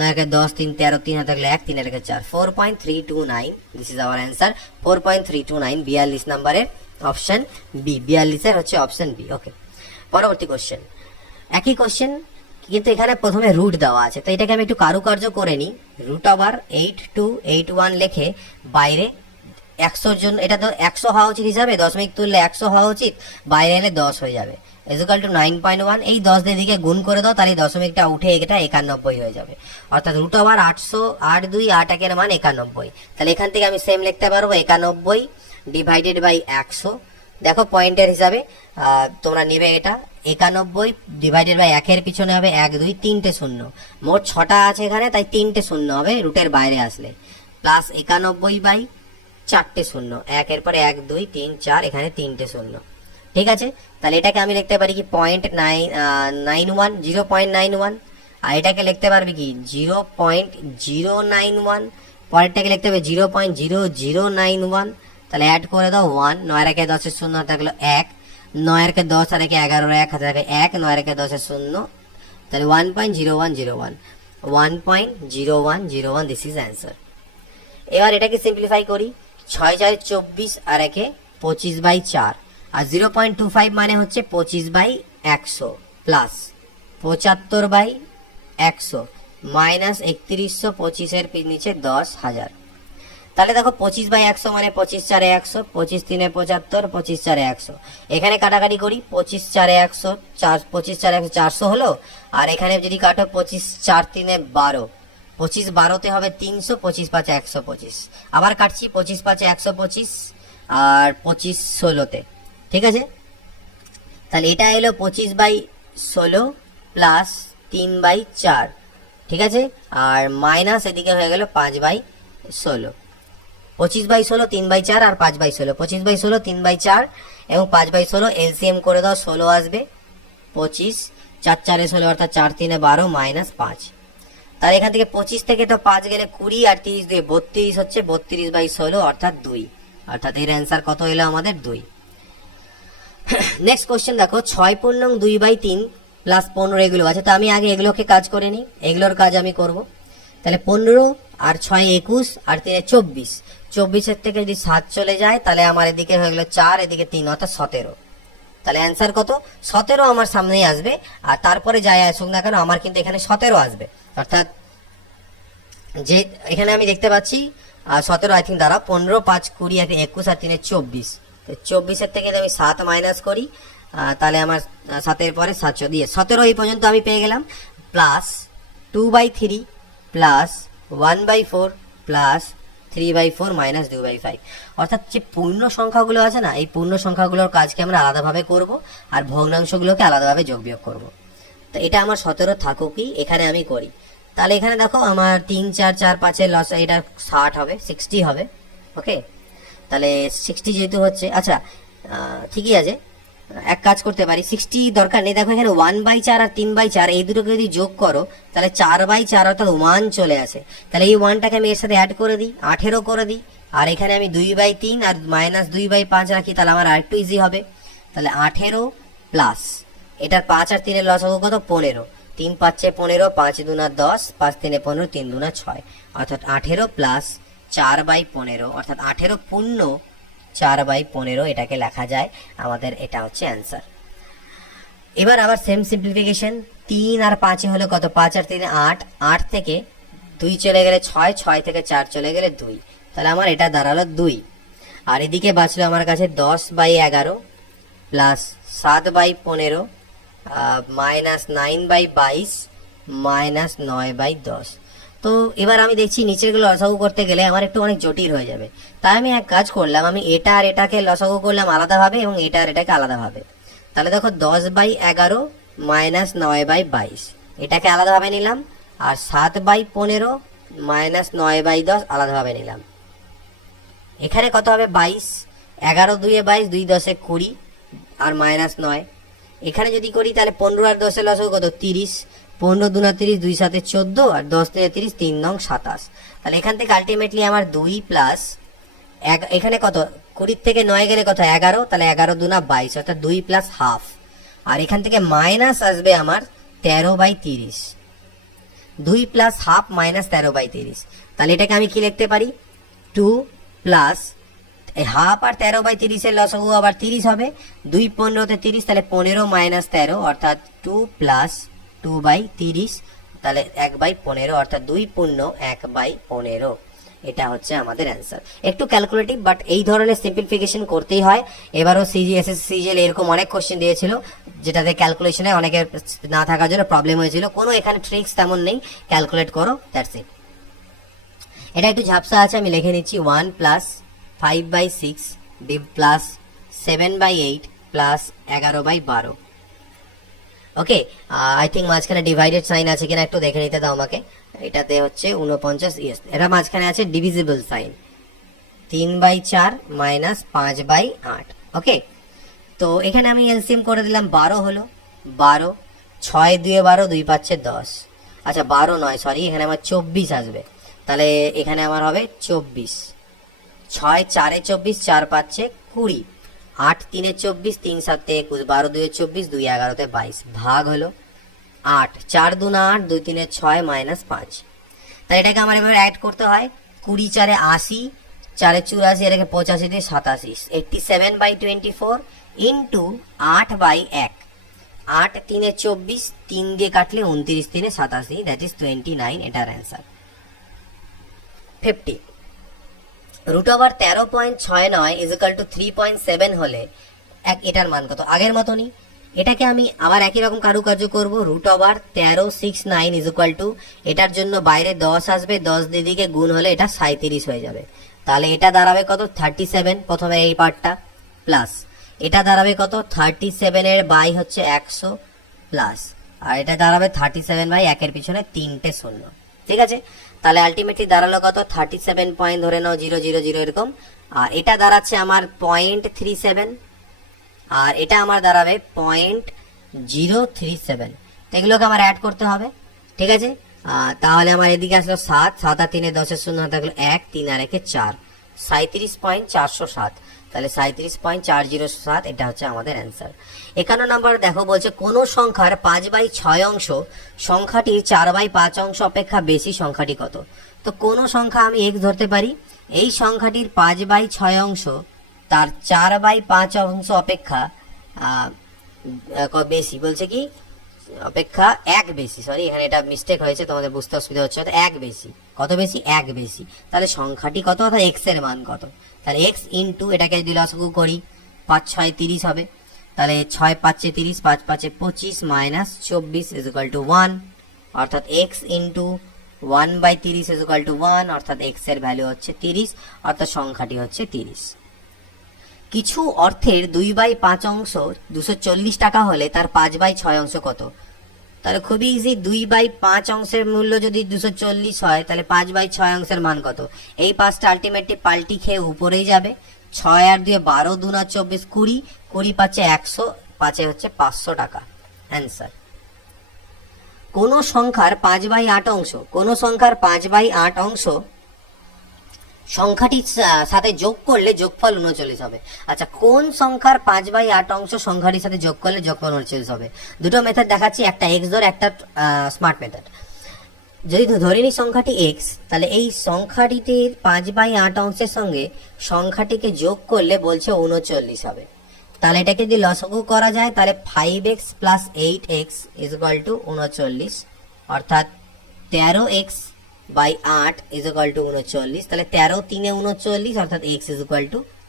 9 কে 10, 3 13, 3 থাকলো 1, 3 রেখে 4, 4.329। দিস ইজ আওয়ার অ্যান্সার 4.329, 42 নম্বরের অপশন বি, 42 এর হচ্ছে অপশন বি। ওকে, পরবর্তী কোশ্চেন, একই কোশ্চেন কিন্তু এখানে প্রথমে রুট দেওয়া আছে, তো এটাকে আমি একটু কারুকার্য করে নিই। রুট ওভার 8281 লিখে বাইরে 100 জন্য, এটা তো 100 হওয়া উচিত হিসাবে, দশমিক তুললে 100 হওয়া উচিত, বাইরে এলে 10 হয়ে যাবে, ইকুয়াল টু 9.1। এই 10 দিয়ে দিকে গুণ করে দাও, তাহলে দশমিকটা উঠে এটা 91 হয়ে যাবে, অর্থাৎ রুট ওভার 800, 8 2 8 1 এর মান 91। তাহলে এখান থেকে আমি সেম লিখতে পারবো 91 ডিভাইডেড বাই 100। দেখো পয়েন্টের হিসাবে তোমরা নেবে এটা, 91 ডিভাইডেড বাই 1 এর পিছনে হবে 1 2 3টে শূন্য, মোট 6টা আছে এখানে, তাই 3টে শূন্য হবে রুটের বাইরে আসলে, প্লাস 91 বাই 4টে শূন্য, 1 এর পরে 1 2 3 4, এখানে 3টে শূন্য। ঠিক আছে, তাহলে এটাকে আমি লিখতে পারি কি 0.91, 0.91, আর এটাকে লিখতে পারবে কি 0.091, পরেরটাকে লিখতে হবে 0.0091। তাহলে অ্যাড করে দাও 1, 9 রেখে 10 এর শূন্য থাকলো 1, 9 রেখে 10 আর রেখে 11 1 হাতে থাকে 1, 9 রেখে 10 এর শূন্য, তাহলে 1.0101, 1.0101, দিস ইজ অ্যান্সার। এবার এটাকে সিম্পলিফাই করি, 6 4 24 আর একে 25/4, আর 0.25 মানে হচ্ছে 25/100 প্লাস 75/100 মাইনাস 3125 এর নিচে 10,000। তাহলে দেখো 25/100 মানে 25 4 100, 25 3 75, 25 4 100, এখানে কাটাকাটি করি 25 4 100, 25 4 100 400 হলো, আর এখানে যদি কাটো 25 4 3 12, 25 12তে হবে 300, 25 5 125, আবার কাটছি 25 5 125 আর 25 16তে। ঠিক আছে, তাহলে এটা এলো 25/16 প্লাস 3/4। ঠিক আছে, আর মাইনাস এদিকে হয়ে গেল 5/16, 25/16 3/4 আর 5/16, 25/16 3/4 এবং 5/16 এলসিএম করে দাও, 16 আসবে, 25 4 4 16 অর্থাৎ 4 3 12 মাইনাস 5। তাহলে এখান থেকে 25 থেকে তো 5 গেলে 20 আর 30 দিয়ে 32 হচ্ছে, 32/16 অর্থাৎ 2, অর্থাৎ এর অ্যান্সার কত হলো আমাদের 2। নেক্সট কোশ্চেন দেখো 6/2/3 প্লাস 15 এগুলো আছে, তো আমি আগে এগুলোকে কাজ করে নিই, এগুলোর কাজ আমি করব। তাহলে 15 আর 6 21 আর 3 24, 24 থেকে যদি 7 চলে যায় তাহলে আমার এদিকে হয়ে গেল 4, এদিকে 3 অর্থাৎ 17। তাহলে অ্যান্সার কত 17 আমার সামনেই আসবে, আর তারপরে যাই আসুক না কেন আমার কিন্তু এখানে 17 আসবে, অর্থাৎ যে এখানে আমি দেখতে পাচ্ছি 17 আই থিঙ্ক দ্বারা 15 5 20 আর 21 আর 3 24, তো 24 থেকে আমি 7 মাইনাস করি, তাহলে আমার 7 পরে 7 দিয়ে 17 এই পর্যন্ত আমি পেয়ে গেলাম, প্লাস 2/3 প্লাস 1/4 প্লাস 3/4 মাইনাস 2/5, অর্থাৎ যে পূর্ণ সংখ্যাগুলো আছে না, এই পূর্ণ সংখ্যাগুলোর কাজকে আমরা আলাদাভাবে করব আর ভগ্নাংশগুলোকে আলাদাভাবে যোগ বিয়োগ করব। তো এটা আমার 17 থাকুকই, এখানে আমি করি। তাহলে এখানে দেখো আমার 3 4 4 5 এর লস, এটা 60 হবে, 60 হবে। ওকে, তাহলে 60 যেহেতু হচ্ছে, আচ্ছা ঠিকই আছে, এক কাজ করতে পারি, 60 দরকার নেই, দেখো এখানে 1/4 আর 3/4 এই দুটোকে যদি যোগ করো তাহলে 4/4 অর্থাৎ 1 চলে আসে, তাহলে এই 1টাকে আমি এর সাথে অ্যাড করে দিই, 18 করে দিই, আর এখানে আমি 2/3 আর মাইনাস 2/5 রাখি, তাহলে আমার আরেকটু ইজি হবে। তাহলে 18 প্লাস এটার 5 আর 3 এর লস হবে কত 15, 3 5 15, 5 দুনা 10, 5 3 15, 3 দুনা 6, অর্থাৎ 18 প্লাস 4/15, অর্থাৎ 18 পূর্ণ 4/15 এটাকে লেখা যায় আমাদের। এটা হচ্ছে অ্যান্সার। এবার আবার সেম সিম্পলিফিকেশন, 3 আর 5 হলো কত, 5 আর 3 8, 8 থেকে 2 চলে গেলে 6, 6 থেকে 4 চলে গেলে 2, তাহলে আমার এটা দাঁড়ালো 2। আর এদিকে বাঁচলো আমার কাছে 10/11 প্লাস 7/15 মাইনাস 9/22 মাইনাস 9/10। তো এবার আমি দেখছি নিচেরগুলো লসাগু করতে গেলে আমার একটু অনেক জটিল হয়ে যাবে, তাই আমি এক কাজ করলাম, আমি এটা আর এটাকে লসাগু করলাম আলাদাভাবে এবং এটা আর এটাকে আলাদাভাবে। তাহলে দেখো 10/11 মাইনাস 9/22 এটাকে আলাদাভাবে নিলাম, আর 7/15 মাইনাস 9/10 আলাদাভাবে নিলাম। এখানে কত হবে 22, 11 2 22, 2 10 20 আর মাইনাস 9। এখানে যদি করি তাহলে 15 আর 10 লসাগু কত 30, 15 দুনা 30, 2 7 14 আর 10 3 30, 3 9 27। তাহলে এখান থেকে আলটিমেটলি আমার 2 প্লাস এখানে কত 20 থেকে 9 গেলে কত 11, তাহলে 11 দুনা 22 অর্থাৎ 2 প্লাস হাফ। আর এখান থেকে মাইনাস আসবে আমার 13/30, 2 প্লাস হাফ মাইনাস 13/30। তাহলে এটাকে আমি কি লিখতে পারি, 2 প্লাস হাফ আর 13/30 এর লসাগু আবার 30 হবে, 2 15 তে 30, তাহলে 15 মাইনাস 13 অর্থাৎ 2 প্লাস 2/30, তাহলে 1/15 অর্থাৎ 2 পূর্ণ 1/15। এটা হচ্ছে আমাদের অ্যান্সার। একটু ক্যালকুলেটিভ, বাট এই ধরনের সিম্পলিফিকেশন করতেই হয়। এবারও সিজিএল এরকম অনেক কোশ্চেন দিয়েছিল যেটাতে ক্যালকুলেশনে অনেকের না থাকার জন্য প্রবলেম হয়েছিল। কোনো এখানে ট্রিক্স তেমন নেই, ক্যালকুলেট করো, দ্যাটস ইট। এটা একটু ঝাপসা আছে, আমি লিখে নিচ্ছি 1 plus 5/6 plus 7/8 plus 11/12। Okay, I think মাঝখানে ডিভাইডেড সাইন আছে কিনা একটু দেখে নিতে দাও আমাকে। এটাতে হচ্ছে 49, ইয়েস, এটা মাঝখানে আছে ডিভিজিবল সাইন, 3/4 মাইনাস 5/8। ওকে, তো এখানে আমি এলসিএম করে দিলাম, 12 হলো 12, 6 2 12, 2 5 10। আচ্ছা 12 নয়, সরি, এখানে আমার 24 আসবে। তাহলে এখানে আমার হবে 24, 6 4 24, 4 5 20, 8 3 24, 3 7 21, 12 2 24, 2 11 22, ভাগ হলো 8, 4 2 8, 2 3 6 মাইনাস 5। তাই এটাকে আমার এবার অ্যাড করতে হয়, 20 4 80, 4 84, এটাকে 85 দিয়ে 87, 87/24 ইন্টু 8/1, 8 3 24, 3 দিয়ে কাটলে 29 3 87, দ্যাট ইজ 29, এটার অ্যান্সার। 50 √13.69 ইজ ইকুয়াল টু 3.7 হলে এটার মান কত, আগের মতনই। এটাকে আমি আবার একই রকম কারুকার্য করব, √1369 ইজ ইকুয়াল টু, এটার জন্য বাইরে 10 আসবে, 10 দিকে গুণ হলে এটা 37 হয়ে যাবে। তাহলে এটা দাঁড়াবে কত 37, প্রথমে এই পার্টটা, প্লাস এটা দাঁড়াবে কত 37 এর বাই হচ্ছে 100 প্লাস, আর এটা দাঁড়াবে 37/1 এর পিছনে 3টে শূন্য। ঠিক আছে, তাহলে আলটিমেটলি দাঁড়ালো কত 37 পয়েন্ট, ধরে নাও 000 এরকম। আর এটা দাঁড়াচ্ছে আমার 0.37, আর এটা আমার দাঁড়াবে 0.037। এগুলোকে আমার অ্যাড করতে হবে। ঠিক আছে, তাহলে আমার এদিকে আসলো 7, 7 আর 3 10 শূন্য থাকলো 1, 3 আর 1 4, 37.407। তাহলে 37.407 এটা হচ্ছে আমাদের অ্যান্সার। 51 নম্বর দেখো, বলছে কোন সংখ্যার 5/6 অংশ সংখ্যাটির 4/5 অংশ অপেক্ষা বেশি, সংখ্যাটি কত? তো কোন সংখ্যা আমি x ধরতে পারি, এই সংখ্যাটির 5/6 অংশ তার 4/5 অংশ অপেক্ষা বেশি, বলছে কি অপেক্ষা 1 বেশি, সরি এখানে এটা মিস্টেক হয়েছে, তোমাদের বুঝতে অসুবিধা হচ্ছে, 1 বেশি। কত বেশি? 1 বেশি। তাহলে সংখ্যাটি কত, অর্থাৎ x এর মান কত? তাহলে x ইন্টু এটাকে যদি লসাগু করি 5 6 30 হবে, তাহলে 6 5 30, 5 5 25 মাইনাস 24 ইজ ইকুয়াল টু 1, অর্থাৎ x into 1/30 is equal two 1, অর্থাৎ x এর ভ্যালু হচ্ছে 30, অর্থাৎ সংখ্যাটি হচ্ছে 30। কিছু অর্থের 2/5 অংশ 240 টাকা হলে তার 5/6 অংশ কত? তাহলে খুবই ইজি, 2/5 অংশের মূল্য যদি 240 হয় তাহলে 5/6 অংশের মান কত? এই 5টা আলটিমেটলি পাল্টি খেয়ে উপরেই যাবে, 6 আর 2 12, 2 না 24, 20, 20 পাচ্ছে 100, 5 হচ্ছে 500 টাকা। অ্যান্সার। কোন সংখ্যার 5/8 অংশ, কোন সংখ্যার 5/8 অংশ সংখ্যাটির সাথে যোগ করলে যোগফল 39 হবে। আচ্ছা, কোন সংখ্যার 5/8 অংশ সংখ্যাটির সাথে যোগ করলে যোগফল 39 হবে? দুটো মেথড দেখাচ্ছি, একটা এক্স ধরে, একটা স্মার্ট মেথড। যদি ধরে নিই সংখ্যাটি এক্স, তাহলে এই সংখ্যাটির 5/8 অংশের সঙ্গে সংখ্যাটিকে যোগ করলে বলছে 39 হবে। তাহলে এটাকে যদি লসাগু করা যায় তাহলে 5x + 8x = 39, অর্থাৎ 13x/8 = 39। তাহলে 13 3 39, অর্থাৎ x =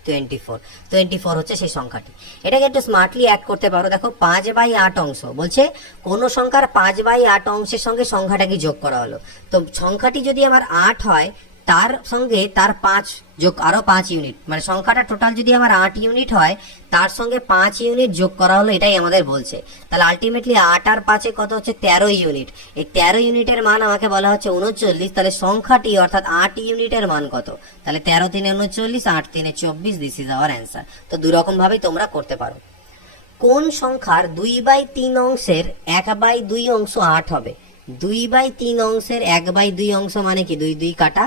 24। 24 হচ্ছে সেই সংখ্যাটি। এটাকে একটু স্মার্টলি অ্যাড করতে পারো। দেখো 5/8 অংশ বলছে কোন সংখ্যার 5/8 অংশের সঙ্গে সংখ্যাটাকে যোগ করা হলো। তো সংখ্যাটি যদি আমার 8 হয়, তার সঙ্গে তার 5 যোগ আরো 5 ইউনিট, মানে সংখ্যাটা টোটাল যদি আমার 8 ইউনিট হয়, তার সঙ্গে 5 ইউনিট যোগ করা হলো, এটাই আমাদের বলছে। তাহলে আলটিমেটলি 8 আর 5 কত হচ্ছে? 13 ইউনিট। এই 13 ইউনিটের মান আমাকে বলা হচ্ছে 39। তাহলে সংখ্যাটি অর্থাৎ 8 ইউনিটের মান কত? তাহলে 13 3 39, 8 3 24, দিস ইজ আওয়ার অ্যান্সার। তো দুই রকম ভাবেই তোমরা করতে পারো। কোন সংখ্যার 2/3 অংশের 1/2 অংশ 8 হবে? 2/3 অংশের 1/2 অংশ মানে কি? 2 2 কাটা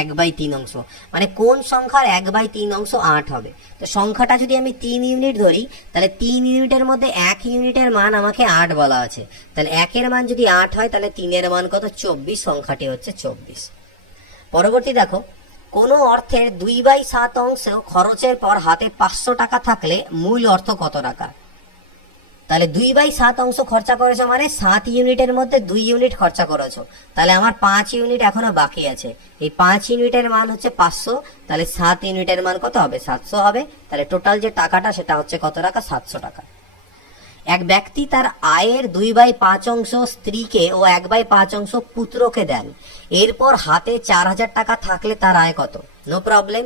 1/3 অংশ, মানে কোন সংখ্যার 1/3 অংশ 8 হবে? তো সংখ্যাটা যদি আমি 3 ইউনিট ধরি, তাহলে 3 ইউনিটের মধ্যে 1 ইউনিটের মান আমাকে 8 বলা আছে। তাহলে 1 এর মান যদি 8 হয়, তাহলে 3 এর মান কত? 24। সংখ্যাটি হচ্ছে 24। পরবর্তী দেখো, কোনো অর্থের 2/7 অংশ খরচের পর হাতে 500 টাকা থাকলে মূল অর্থ কত টাকা? তাহলে 2/7 অংশ খরচা করেছো, মানে 7 ইউনিটের মধ্যে 2 ইউনিট খরচা করেছো। তাহলে আমার 5 ইউনিট এখনো বাকি আছে। এই 5 ইউনিটের মান হচ্ছে 500, তাহলে 7 ইউনিটের মান কত হবে? 700 হবে। তাহলে টোটাল যে টাকাটা সেটা হচ্ছে কত টাকা? 700 টাকা। এক ব্যক্তি তার আয়ের 2/5 অংশ স্ত্রীকে ও 1/5 অংশ পুত্রকে দেন। এরপর হাতে 4000 টাকা থাকলে তার আয় কত? নো প্রবলেম,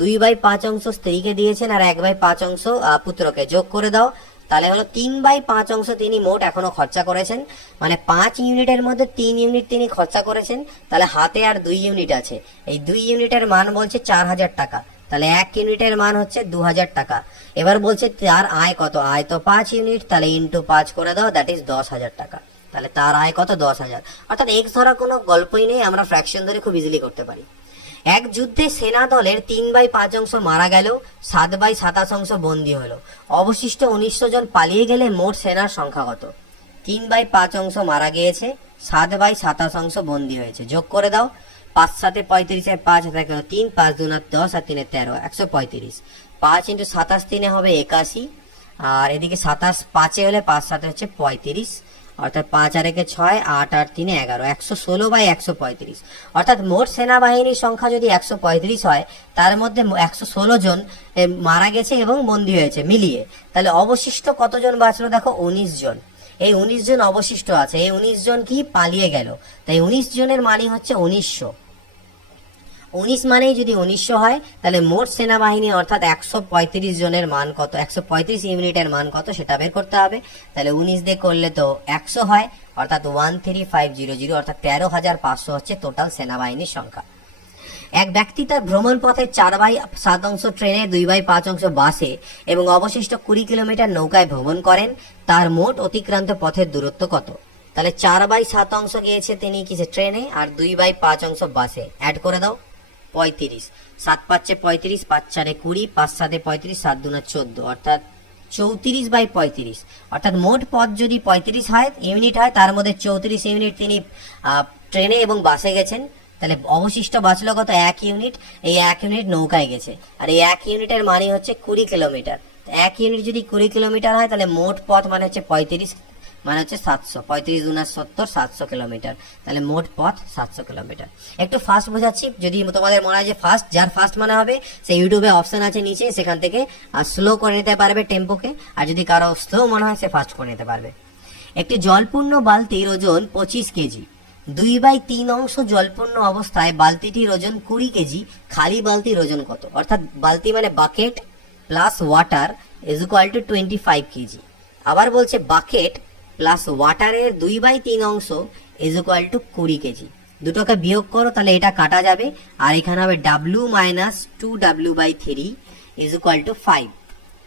2/5 অংশ স্ত্রীকে দিয়েছেন আর 1/5 অংশ পুত্রকে, যোগ করে দাও। তাহলে হলো 3/5 অংশ তিনি মোট এখনো খরচা করেছেন, মানে 5 ইউনিটের মধ্যে 3 ইউনিট তিনি খরচা করেছেন। তাহলে হাতে আর 2 ইউনিট আছে। এই 2 ইউনিটের মান বলছে 4000 টাকা। তাহলে 1 ইউনিটের মান হচ্ছে 2000 টাকা। এবার বলছে তার আয় কত? আয় তো 5 ইউনিট, তাহলে ইন্টু 5 করে দাও, দ্যাট ইজ 10,000 টাকা। তাহলে তার আয় কত? 10,000। অর্থাৎ এক্স ধরা কোনো গল্পই নেই, আমরা ফ্র্যাকশন ধরে খুব ইজিলি করতে পারি। এক যুদ্ধে সেনা দলের 3/5 অংশ মারা গেল, 7/27 অংশ বন্দী হলো, অবশিষ্ট 1900 জন পালিয়ে গেলে মোট সেনার সংখ্যা কত? 3/5 অংশ মারা গিয়েছে, 7/27 অংশ বন্দী হয়েছে, যোগ করে দাও। 5 7 35, 5 থাকে 3, 5 2 10 আর 3 13, 135। 5 × 27 3 হবে 81, আর এদিকে 27 5 হলে 5 7 হচ্ছে 35, অর্থাৎ 5 আর 1 6, 8 আর 3 11, 116/135। অর্থাৎ মোট সেনাবাহিনীর সংখ্যা যদি 135 হয়, তার মধ্যে 116 জন মারা গেছে এবং বন্দী হয়েছে মিলিয়ে, তাহলে অবশিষ্ট কতজন বাঁচলো? দেখো 19 জন। এই 19 জন অবশিষ্ট আছে। এই 19 জন কি পালিয়ে গেল, তাই 19 জনের মানই হচ্ছে 1900। 19 মানেই যদি 1900 হয়, তাহলে মোট সেনাবাহিনী অর্থাৎ 135 জনের মান কত? 135 ইউনিটের মান কত সেটা বের করতে হবে। তাহলে 19 দিয়ে করলে তো 100 হয়, অর্থাৎ 13500, অর্থাৎ 13,500 হচ্ছে টোটাল সেনাবাহিনীর সংখ্যা। এক ব্যক্তি তার ভ্রমণ পথে 4/7 অংশ ট্রেনে, 2/5 অংশ বাসে এবং অবশিষ্ট 20 কিলোমিটার নৌকায় ভ্রমণ করেন। তার মোট অতিক্রান্ত পথের দূরত্ব কত? তাহলে 4/7 অংশ গিয়েছে তিনি কিসে? ট্রেনে, আর 2/5 অংশ বাসে। অ্যাড করে দাও, 35। 7 5 35, 5 4 20, 5 7 35, 7 2 14, অর্থাৎ 34/35। অর্থাৎ মোট পথ যদি 35 হয় ইউনিট হয়, তার মধ্যে 34 ইউনিট তিনি ট্রেনে এবং বাসে গেছেন। তাহলে অবশিষ্ট বাঁচলো কত? 1 ইউনিট। এই 1 ইউনিট নৌকায় গেছে, আর এই 1 ইউনিটের মানই হচ্ছে 20 কিলোমিটার। 1 ইউনিট যদি 20 কিলোমিটার হয়, তাহলে মোট পথ মানে হচ্ছে 35, মানে হচ্ছে 700। 35 × 70, 700 কিলোমিটার। তাহলে মোট পথ 700 কিলোমিটার। একটু ফাস্ট বোঝাচ্ছি, যদি তোমাদের মনে হয় যে ফাস্ট, যার ফাস্ট মনে হবে সে ইউটিউবে অপশন আছে নিচে, সেখান থেকে স্লো করে নিতে পারবে টেম্পোকে, আর যদি কারো স্লো মনে হয় সে ফাস্ট করে নিতে পারবে। একটি জলপূর্ণ বালতির ওজন 25 কেজি। 2/3 অংশ জলপূর্ণ অবস্থায় বালতিটির ওজন 20 কেজি। খালি বালতির ওজন কত? অর্থাৎ বালতি মানে bucket plus water is equal two 25 KG. আবার বলছে বাকেট প্লাস ওয়াটারের 2/3 অংশ ইজ ইকুয়াল টু 20 কেজি। দুটোকে বিয়োগ করো, তাহলে এটা কাটা যাবে, আর এখানে হবে W - 2W/3 is equal to 5।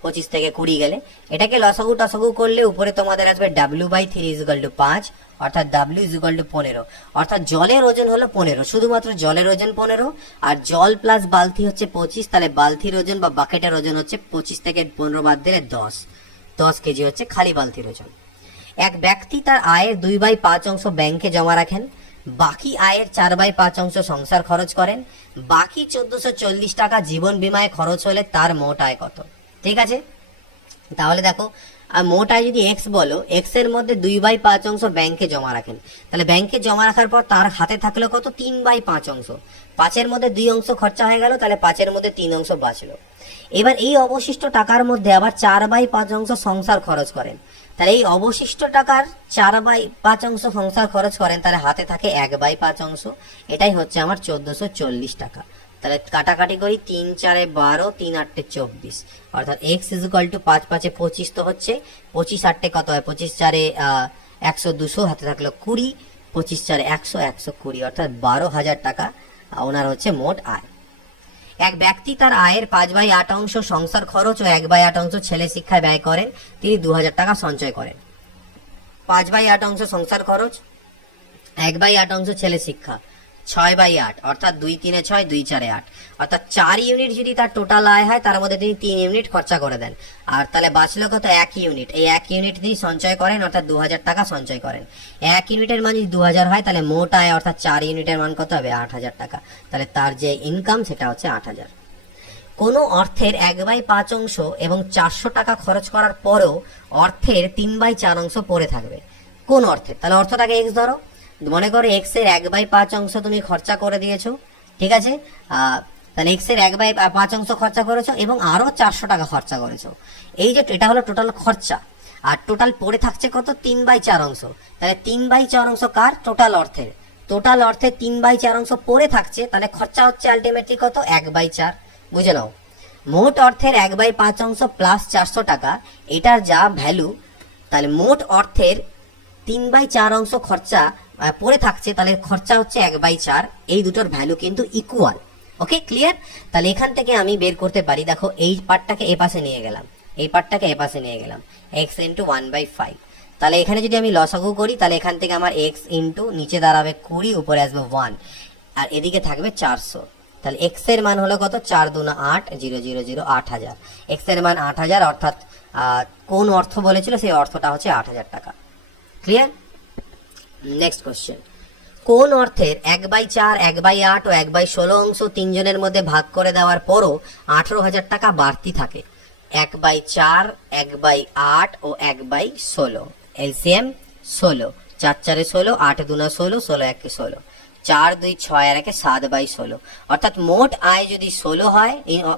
25 থেকে 20 গেলে এটাকে লসাগু টসাগু করলে উপরে তোমাদের আসবে W/3 = 5, অর্থাৎ W = 15, অর্থাৎ জলের ওজন হলো 15, শুধুমাত্র জলের ওজন 15, আর জল প্লাস বালতি হচ্ছে 25, তাহলে বালতির ওজন বা বাকেটের ওজন হচ্ছে 25 থেকে 15 বাদ দিলে 10 কেজি হচ্ছে খালি বালতির ওজন। এক ব্যক্তি তার আয়ের 2/5 অংশ ব্যাংকে জমা রাখেন, বাকি আয়ের 4/5 অংশ সংসার খরচ করেন, বাকি 1440 টাকা জীবন বীমায় খরচ হলে তার মোট আয় কত? ঠিক আছে, তাহলে দেখো মোট আয় যদি এক্স বলো, এক্স এর মধ্যে 2/5 অংশ ব্যাংকে জমা রাখেন, তাহলে ব্যাংকে জমা রাখার পর তার হাতে থাকলো কত? 3/5 অংশ। 5-এর মধ্যে 2 অংশ খরচা হয়ে গেল, তাহলে 5-এর মধ্যে 3 অংশ বাঁচলো। এবার এই অবশিষ্ট টাকার মধ্যে আবার 4/5 অংশ সংসার খরচ করেন, তাহলে এই অবশিষ্ট টাকার 4/5 অংশ সংসার খরচ করেন, তাহলে হাতে থাকে 1/5 অংশ। এটাই হচ্ছে আমার 1440 টাকা। তাহলে কাটাকাটি করি, 3 4 12, 3 8 24, অর্থাৎ x = 5 5 25 তো হচ্ছে, 25 8 কত হয়? 25 4 100 200, হাতে থাকলো 20, 25 4 100 120, অর্থাৎ 12,000 টাকা ওনার হচ্ছে মোট আয়। এক ব্যক্তি তার আয়ের 5/8 অংশ সংসার খরচ ও 1/8 অংশ ছেলে শিক্ষায় ব্যয় করেন, তিনি 2000 টাকা সঞ্চয় করেন। 5/8 অংশ সংসার খরচ, 1/8 অংশ ছেলে শিক্ষা, 6/8, অর্থাৎ 2 3 6 2 4 8, অর্থাৎ 4 ইউনিট যদি তার টোটাল আয় হয়, তার মধ্যে তিনি 3 ইউনিট খরচা করে দেন, আর তাহলে বাঁচলো কত? 1 ইউনিট। এই 1 ইউনিট তিনি সঞ্চয় করেন, অর্থাৎ 2000 টাকা সঞ্চয় করেন। 1 ইউনিটের মান যদি 2000 হয়, তাহলে মোট আয় অর্থাৎ 4 ইউনিটের মান কত হবে? 8000 টাকা। তাহলে তার যে ইনকাম সেটা হচ্ছে 8000। কোনো অর্থের 1/5 অংশ এবং 400 টাকা খরচ করার পরেও অর্থের 3/4 অংশ পড়ে থাকবে। কোন অর্থের? তাহলে অর্থটাকে এক্স ধরো, মনে করো এক্স এর 1/5 অংশ তুমি খরচা করে দিয়েছো, ঠিক আছে, তাহলে এক্স এর 1/5 অংশ খরচা করেছো এবং আরো 400 টাকা খরচা করেছো। এই যে এটা হলো টোটাল খরচা, আর টোটাল পড়ে থাকছে কত? 3/4 অংশ। তাহলে 3/4 অংশ কার? টোটাল অর্থের। টোটাল অর্থের 3/4 অংশ পড়ে থাকছে, তাহলে খরচা হচ্ছে আলটিমেটলি কত? 1/4। বুঝে নাও, মোট অর্থের 1/5 অংশ প্লাস 400 টাকা, এটার যা ভ্যালু, তাহলে মোট অর্থের 3/4 অংশ খরচা পড়ে থাকছে, তাহলে খরচা হচ্ছে 1/4। এই দুটোর ভ্যালু কিন্তু ইকুয়াল। ওকে, ক্লিয়ার? তাহলে এখান থেকে আমি বের করতে পারি, দেখো এই পার্টটাকে এ পাশে নিয়ে গেলাম, এই পার্টটাকে এ পাশে নিয়ে গেলাম, x × 1/5। তাহলে এখানে যদি আমি লসাগু করি, তাহলে এখান থেকে আমার x ইন্টু নিচে দাঁড়াবে 20, উপরে আসবে 1, আর এদিকে থাকবে 400। তাহলে x এর মান হলো কত? 4 2 8 0 0 0, 8000। x এর মান 8000, অর্থাৎ কোন অর্থ বলেছিল সেই অর্থটা হচ্ছে 8000 টাকা। ক্লিয়ার? নেক্সট কোশ্চেন, কোন অর্থের 1/4 1/8 ও 1/16 অংশ তিনজনের মধ্যে ভাগ করে দেওয়ার পরও 18,000 টাকা বাড়তি থাকে? 1/4 1/8 ও 1/16, এলসিএম 16, 4 4 16, 8 2 16, 16 1 16, 4 2 6 আর 1 7/16, অর্থাৎ মোট আয় যদি 16 হয়,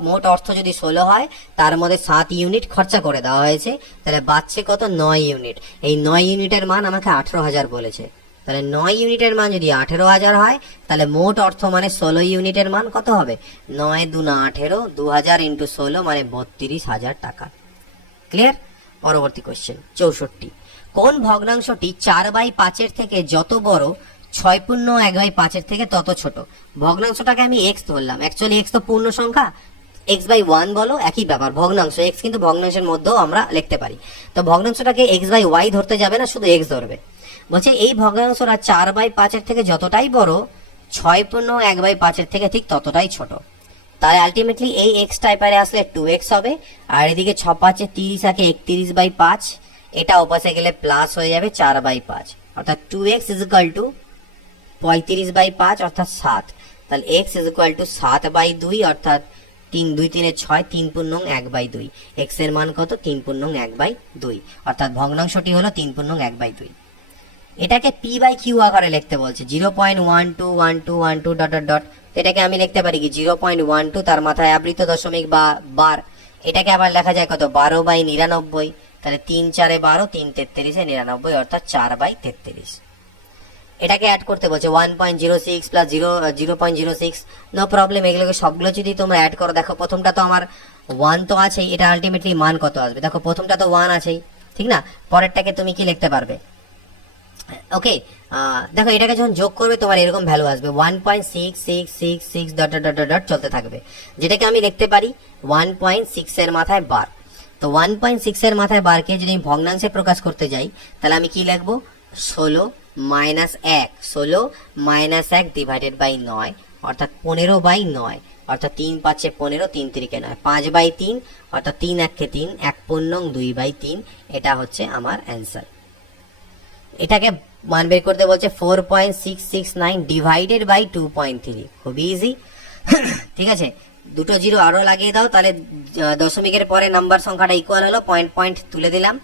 মোট অর্থ যদি 16 হয়, তার মধ্যে 7 ইউনিট খরচা করে দেওয়া হয়েছে, তাহলে বাড়ছে কত? 9 ইউনিট। এই 9 ইউনিটের মান আমাকে 18,000 বলেছে, তাহলে 9 ইউনিটের মান যদি 18,000 হয়, তাহলে মোট অর্থ মানে 16 ইউনিটের মান কত হবে? 9 2 18, 2000 × 16 মানে 32,000 টাকা। ক্লিয়ার? পরবর্তী কোশ্চেন 64, কোন ভগ্নাংশটি 4/5 থেকে যত বড় 6.1/5 থেকে তত ছোট? ভগ্নাংশটাকে আমি এক্স ধরলাম, অ্যাকচুয়ালি এক্স তো পূর্ণ সংখ্যা, x/1 বলো, একই ব্যাপার, ভগ্নাংশ এক্স কিন্তু ভগ্নাংশের মধ্যেও আমরা লিখতে পারি। তো ভগ্নাংশটাকে x/y ধরতে যাবে না, শুধু এক্স ধরবে। বলছে এই ভগ্নাংশটা 4/5 থেকে যতটাই বড় 6.1/5 থেকে ঠিক ততটাই ছোট। তাহলে আলটিমেটলি এই এক্স টাইপারে আসলে 2x হবে, আর এদিকে 6 5 30 থাকে 31/5, এটা ওপাশে গেলে প্লাস হয়ে যাবে 4/5, অর্থাৎ 2x = 35/5, অর্থাৎ 7। তাহলে x = 7/2, অর্থাৎ 3 2 3 6, 3 পূর্ণং 1/2। x এর মান কত? 3 পূর্ণং 1/2, অর্থাৎ ভগ্নাংশটি হলো 3 পূর্ণং 1/2। এটাকে p/q আকারে লিখতে বলছে, 0.121212 ... এটাকে আমি লিখতে পারি কি 0.12, তার মাথায় আবৃত দশমিক বা বার। এটাকে আবার লেখা যায় কত? 12/99। তাহলে 3 4 12, 3 33 99, অর্থাৎ 4/33। এটাকে অ্যাড করতে বলছে 1.06 প্লাস 0.06, নো প্রবলেম। এগুলোকে সবগুলো যদি তোমরা অ্যাড করো, দেখো প্রথমটা তো আমার 1 তো আছেই, এটা আলটিমেটলি মান কত আসবে? দেখো প্রথমটা তো 1 আছেই, ঠিক না? পরেরটাকে তুমি কি লিখতে পারবে? ওকে, দেখো এটাকে যখন যোগ করবে তোমার এরকম ভ্যালু আসবে 1.6666 ... চলতে থাকবে, যেটাকে আমি লিখতে পারি 1.6 এর মাথায় বার। তো 1.6 এর মাথায় বারকে যদি আমি ভগ্নাংশে প্রকাশ করতে যাই তাহলে আমি কি লিখবো, 16 মাইনাস 1, 16 মাইনাস 1 ডিভাইডেড বাই 9, অর্থাৎ 15/9, অর্থাৎ 3 5 15, 3 3 9, 5/3, অর্থাৎ 3 1 3, 1 পূর্ণং 2/3, এটা হচ্ছে আমার অ্যান্সার। এটাকে মান বের করতে বলছে 4.669 ডিভাইডেড বাই 2.3, খুব ইজি। ঠিক আছে, দুটো জিরো আরো লাগিয়ে দাও, তাহলে দশমিকের পরে নাম্বার সংখ্যাটা ইকুয়াল হলো, পয়েন্ট পয়েন্ট তুলে দিলাম।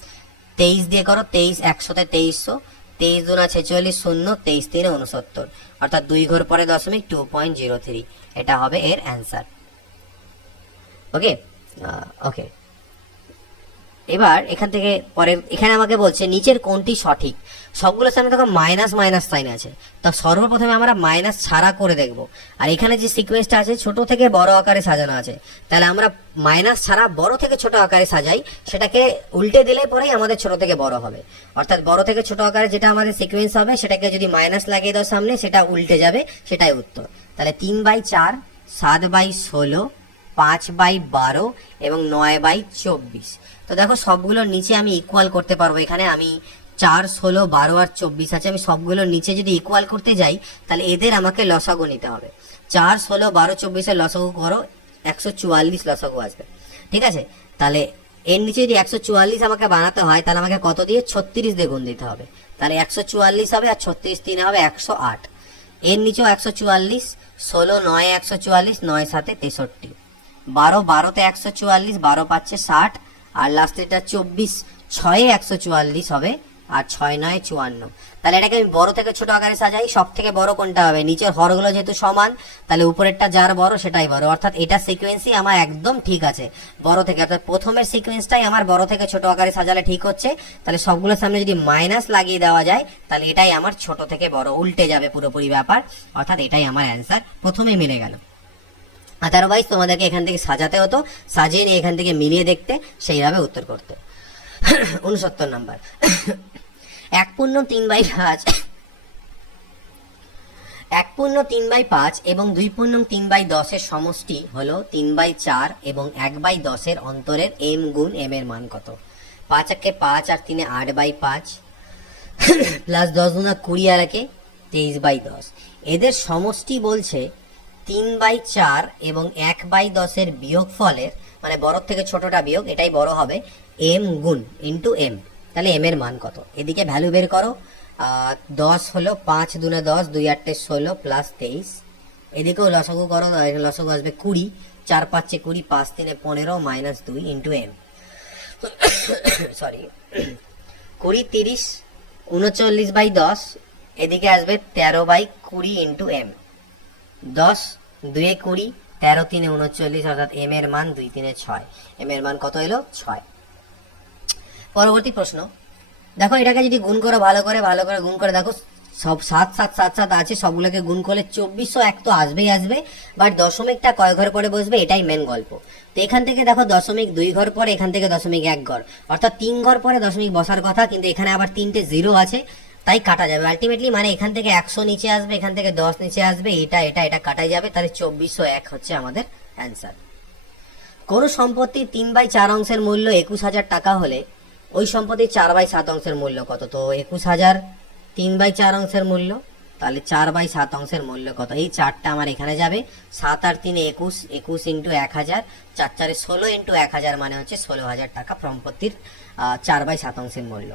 23 দিয়ে করো, 23 100তে 2300, 23 দুনা 46, 0 23 3 69, অর্থাৎ 2 ঘর পরে দশমিক 2.03, এটা হবে এর অ্যান্সার। ওকে ওকে, এবার এখান থেকে পরে এখানে আমাকে বলছে নিচের কোনটি সঠিক। সবগুলোর সামনে দেখো মাইনাস মাইনাস সাইন আছে, তো সর্বপ্রথমে আমরা মাইনাস ছাড়া করে দেখব। আর এখানে যে সিকোয়েন্সটা আছে ছোট থেকে বড় আকারে সাজানো আছে, তাহলে আমরা মাইনাস ছাড়া বড় থেকে ছোট আকারে সাজাই, সেটাকে উল্টে দিলে পরেই আমাদের ছোট থেকে বড় হবে। অর্থাৎ বড় থেকে ছোট আকারে যেটা আমাদের সিকোয়েন্স হবে সেটাকে যদি মাইনাস লাগিয়ে দাও সামনে, সেটা উল্টে যাবে, সেটাই উত্তর। তাহলে 3/4, 7/16, 5/12 এবং 9/24। তো দেখো সবগুলোর নিচে আমি ইকুয়াল করতে পারবো। এখানে আমি 4, 16, 12 আর 24 আছে, আমি সবগুলোর নিচে যদি ইকুয়াল করতে যাই তাহলে এদের আমাকে লসাগু নিতে হবে। 4, 16, 12, 24 এর লসাগু করো, 144 লসাগু আসবে। ঠিক আছে, তাহলে এর নিচে যদি 144 আমাকে বানাতে হয় তাহলে আমাকে কত দিয়ে 36 দিয়ে গুণ দিতে হবে, তাহলে 144 হবে, আর 36 3 হবে 108। এর নিচেও 144, 16 9 144, 9 7 63, 12 12তে 144, 12 পাচ্ছে 60, আর লাস্টে এটা 24 6 144 হবে, আর 6 9 54। তাহলে এটাকে আমি বড় থেকে ছোট আকারে সাজাই, সব থেকে বড় কোনটা হবে, নিচের হরগুলো যেহেতু সমান তাহলে উপরেরটা যার বড় সেটাই বড়, অর্থাৎ এটা সিকোয়েন্সই আমার একদম ঠিক আছে বড় থেকে, অর্থাৎ প্রথমের সিকোয়েন্সটাই আমার বড় থেকে ছোট আকারে সাজালে ঠিক হচ্ছে। তাহলে সবগুলোর সামনে যদি মাইনাস লাগিয়ে দেওয়া যায় তাহলে এটাই আমার ছোট থেকে বড়, উল্টে যাবে পুরোপুরি ব্যাপার, অর্থাৎ এটাই আমার অ্যান্সার, প্রথমেই মিলে গেল। আদারওয়াইজ তোমাদেরকে এখান থেকে সাজাতে হতো, সাজিয়ে নিয়ে এখান থেকে মিলিয়ে দেখতে, সেইভাবে উত্তর করতে। 69 নাম্বার, 1/3/5, 1/3/5 এবং 2/3/10 এর সমষ্টি হলো 3/4 এবং 1/10 এর অন্তরের m গুণ m এর মান কত। 5 একে 5 আর 3 8/5 প্লাস 10 গুণা 20 আর একে 23/10, এদের সমষ্টি বলছে 3/4 এবং 1/10 এর বিয়োগ ফলের, মানে বড় থেকে ছোটটা বিয়োগ, এটাই বড় হবে, m গুণ ইন্টু m। তাহলে m এর মান কত, এদিকে ভ্যালু বের করো। 10 হলো 5 দুনে 10, 2 8 16 প্লাস 23, এদিকেও লসাগু করো, লসাগু আসবে 20, 4 5 20, 5 3 15 মাইনাস 2 ইন্টু m। সরি, 20 30 39/10, এদিকে আসবে 13/20 ইন্টু m। 10 2 20, 13 3 39, অর্থাৎ m এর মান 2 3 6, m এর মান কত এলো 6। পরবর্তী প্রশ্ন দেখো, এটাকে যদি গুণ করো ভালো করে গুণ করে দেখো, সব 7 7 7 7 আছে, সবগুলোকে গুণ করলে 2401 তো আসবেই আসবে, বাট দশমিকটা কয় ঘর পরে বসবে এটাই মেন গল্প। তো এখান থেকে দেখো দশমিক 2 ঘর পরে, এখান থেকে দশমিক 1 ঘর, অর্থাৎ 3 ঘর পরে দশমিক বসার কথা, কিন্তু এখানে আবার 3টে জিরো আছে, তাই কাটা যাবে আলটিমেটলি, মানে এখান থেকে 100 নিচে আসবে, এখান থেকে 10 নিচে আসবে, এটা এটা এটা কাটাই যাবে, তাহলে 2401 হচ্ছে আমাদের অ্যান্সার। কোন সম্পত্তির 3/4 অংশের মূল্য 21,000 টাকা হলে ওই সম্পত্তির 4/7 অংশের মূল্য কত। তো 21,000 3/4 অংশের মূল্য, তাহলে 4/7 অংশের মূল্য কত, এই 4টা আমার এখানে যাবে, 7 আর 3 21, 21 ইন্টু 1000, 4 4 16 ইন্টু 1000 মানে হচ্ছে 16,000 টাকা সম্পত্তির 4/7 অংশের মূল্য।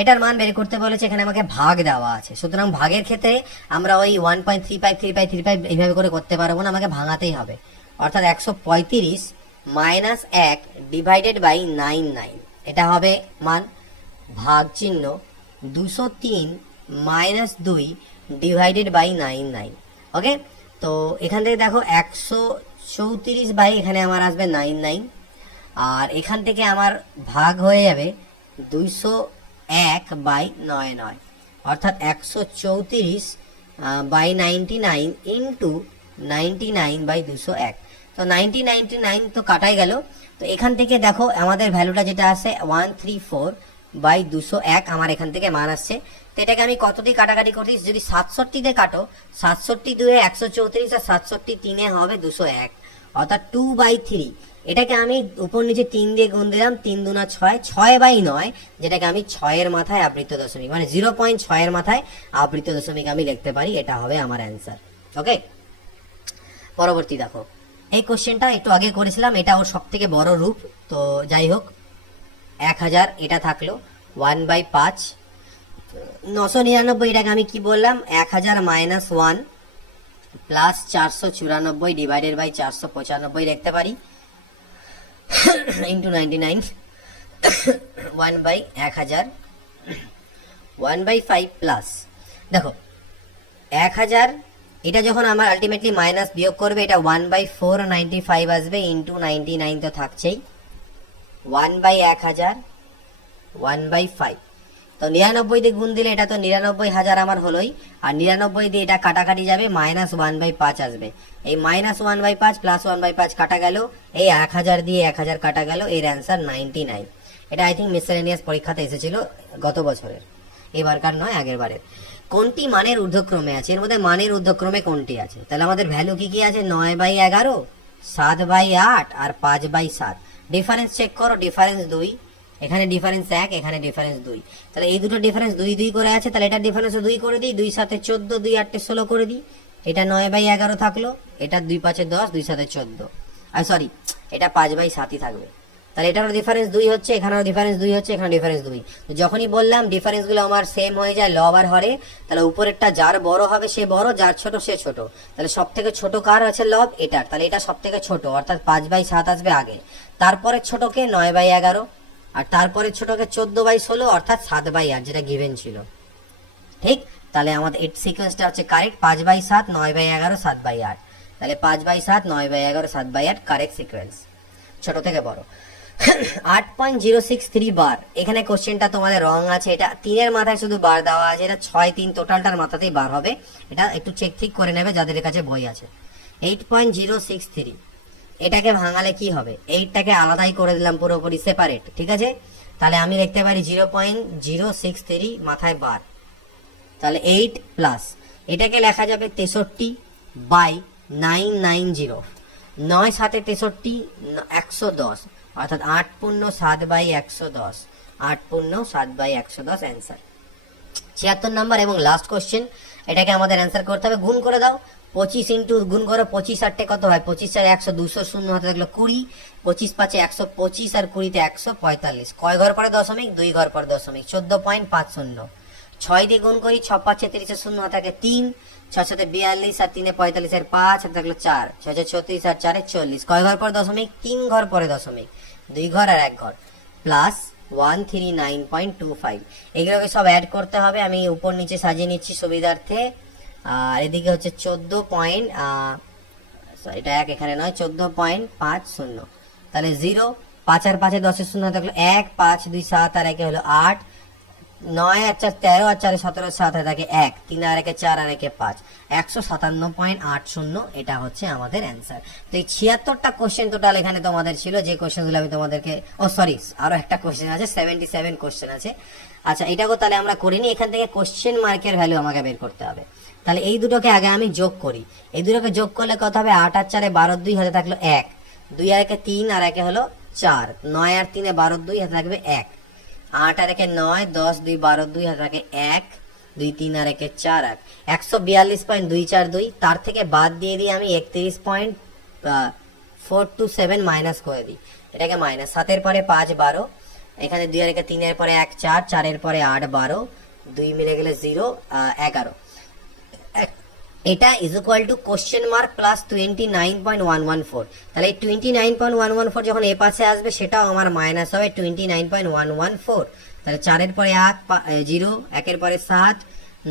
এটার মান বের করতে বলেছে, এখানে আমাকে ভাগ দেওয়া আছে, সুতরাং ভাগের ক্ষেত্রে আমরা ওই 1.35 এইভাবে করে করতে পারবো না, আমাকে ভাঙাতেই হবে, অর্থাৎ 135 মাইনাস 1 ডিভাইডেড বাই 99, এটা হবে মান, ভাগ চিহ্ন 203 মাইনাস 2 ডিভাইডেড বাই 99। ওকে, তো এখান থেকে দেখো 134 বাই এখানে আমার আসবে 99, আর এখান থেকে আমার ভাগ হয়ে যাবে 201/99, অর্থাৎ 134 বাই 99 ইন্টু 99/201। তো 99 তো কাটাই গেল। তো এখান থেকে দেখো আমাদের ভ্যালুটা যেটা আছে 134/201 আমার এখান থেকে মান আসছে। তো এটাকে আমি কত দিয়ে কাটাকাটি করছি, যদি 67 দিয়ে কাটো, 67 2 134 আর 67 3 হবে 201, অর্থাৎ 2/3, এটাকে আমি উপর নিচে 3 দিয়ে গুণ দিলাম, 3 দুনা 6, 6/9, যেটাকে আমি 6 এর মাথায় আবৃত দশমিক মানে 0.6 এর মাথায় আবৃত দশমিক আমি লিখতে পারি। এটা হবে আমার অ্যান্সার। ওকে, পরবর্তী দেখো, এই কোশ্চেনটা একটু আগে করেছিলাম, এটা ওর সব থেকে বড় রূপ। তো যাই হোক, 1000 এটা থাকলো 1/5, 999, এটাকে আমি কি বললাম, 1000 মাইনাস 1 প্লাস 494 ডিভাইডেড বাই 495 লিখতে পারি, ইন্টু 99, 1/1000, 1/5 প্লাস, দেখো 1000 এটা যখন আমার আলটিমেটলি মাইনাস বিয়োগ করবে, এটা 1/495 আসবে, ইন্টু 99 তো থাকছেই, 1/1000, 1/5, তো 99 দিয়ে গুণ দিলে এটা তো 99,000 আমার হলোই, আর 99 দিয়ে এটা কাটাকাটি যাবে, মাইনাস 1/5 আসবে, এই মাইনাস 1/5 প্লাস 1/5 কাটা গেল, এই 1000 দিয়ে 1000 কাটা গেল, এর অ্যান্সার 99। এটা আই থিঙ্ক মিসেলেনিয়াস পরীক্ষাতে এসেছিল গত বছরের, এবারকার নয়, আগের বারের। কোনটি মানের ঊর্ধ্বক্রমে আছে, এর মধ্যে মানের ঊর্ধ্বক্রমে কোনটি আছে, তাহলে আমাদের ভ্যালু কি কি আছে, 9/11, 7/8 আর 5/7। ডিফারেন্স চেক করো, ডিফারেন্স 2, এখানে ডিফারেন্স 1, এখানে ডিফারেন্স 2, তাহলে এই দুটো ডিফারেন্স 2 2 করে আছে, তাহলে এটা ডিফারেন্স 2 করে দিই, 2 7 14, 2 8 16 করে দিই, এটা 9/11 থাকলো, এটা 2 5 10, 2 7 14, আর সরি এটা 5/7 থাকবে, তাহলে এটারও ডিফারেন্স 2 হচ্ছে, এখানেও ডিফারেন্স 2 হচ্ছে, এখানে ডিফারেন্স 2। তো যখনই বললাম ডিফারেন্সগুলো আমার সেম হয়ে যায় লব আর হরে, তাহলে উপরেরটা যার বড় হবে সে বড়, যার ছোট সে ছোট, তাহলে সব থেকে ছোট কার আছে লব, এটার, তাহলে এটা সব থেকে ছোট, অর্থাৎ 5/7 আসবে আগে, তারপরে ছোটকে 9/11, আর তারপরে ছোটকে 14/16, অর্থাৎ 7/8, যেটা গিভেন ছিল। ঠিক, তাহলে আমাদের এই সিকোয়েন্সটা হচ্ছে কারেক্ট, 5/7, 9/11, 7/8, তাহলে 5/7, 9/11, 7/8 কারেক্ট সিকোয়েন্স, ছোট থেকে বড়। 8.063 বার, এখানে কোশ্চেনটা তোমাদের রং আছে, এটা 3 এর মাথায় শুধু বার দেওয়া আছে, এটা 6 3 টোটালটার মাথাতেই বার হবে, এটা একটু চেক ঠিক করে নেবে যাদের কাছে বই আছে। 8.063, এটাকে ভাঙালে কি হবে, 8টাকে আলাদাই করে দিলাম পুরোপুরি সেপারেট, ঠিক আছে, তাহলে আমি লিখতে পারি 0.063 মাথায় বার, তাহলে 8 প্লাস, এটাকে লেখা যাবে 63/990, 9 7 63, 110, অর্থাৎ 8×7/110, 8×7/110 অ্যান্সার। 76 নাম্বার এবং লাস্ট কোশ্চেন, এটাকে আমাদের অ্যান্সার করতে হবে, গুণ করে দাও, 25 ইন্টু গুণ করো, 25 8 কত হয়, 25 4 100, 200 শূন্য হাতে থাকলো 20, 25 5 125 আর 20 তে 145, কয় ঘর পরে দশমিক, 2 ঘর পরে দশমিক, 14.50, 6 দিয়ে গুণ করি, 6 5 30 শূন্য থাকে 3, 6 7 42 আর 3 45 আর 5 হাতে থাকলো 4, 6 36 আর 4 40, কয় ঘর পরে দশমিক, 3 ঘর পরে দশমিক, 2 ঘর আর 1 ঘর, প্লাস 139.25, এগুলোকে সব অ্যাড করতে হবে, আমি উপর নিচে সাজিয়ে নিচ্ছি সুবিধার্থে। আর এদিকে হচ্ছে 14 এটা 1 এখানে নয়, 14.50, তাহলে 0, 5 আর 5 10 শূন্য থাকলো 1, 5 2 7 আর 1 হলো 8, 9 আর 4 13 আর 4 17, 7 আর 1 1, 3 আর 1 4 আর 1 5, 157.80, এটা হচ্ছে আমাদের অ্যান্সার। তো এই 76টা কোশ্চেন টোটাল এখানে তোমাদের ছিল, যে কোশ্চেনগুলো আমি তোমাদেরকে, সরি আরো একটা কোশ্চেন আছে, 77 কোশ্চেন আছে। আচ্ছা, এটাকেও তাহলে আমরা করিনি, এখান থেকে কোশ্চেন মার্কের ভ্যালু আমাকে বের করতে হবে। তাহলে এই দুটোকে আগে আমি যোগ করি, এই দুটোকে যোগ করলে কত হবে, 8 আর 4 12 2 হাতে থাকলো 1, 2 আর 1 3 আর 1 হলো 4, 9 আর 3 12 2 হাতে থাকবে 1, 8 আর 1 9, 10 2 12 2 হাতে থাকে 1, 2 3 আর 1 4 1, 142.242, তার থেকে বাদ দিয়ে দিই আমি 31.427 মাইনাস করে দিই, এটাকে মাইনাস, 7 এর পরে 5 12, এখানে 2 আর 1 3 এর পরে 1 4, 4 এর পরে 8 12, 2 মিলে গেলে 0 11, এটা is equal two question mark plus 29.114, তাহলে এই 29.114 যখন এ পাশে আসবে সেটাও আমার মাইনাস হবে 29.114, তাহলে 4 এর পরে 8 0, 1 এর পরে 7,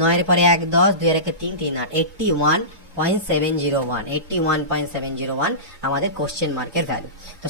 9 এর পরে 1 10, 2 এর 1 3 3 8, 81.701, 81.701 আমাদের কোশ্চেন মার্কের ভ্যালু। তো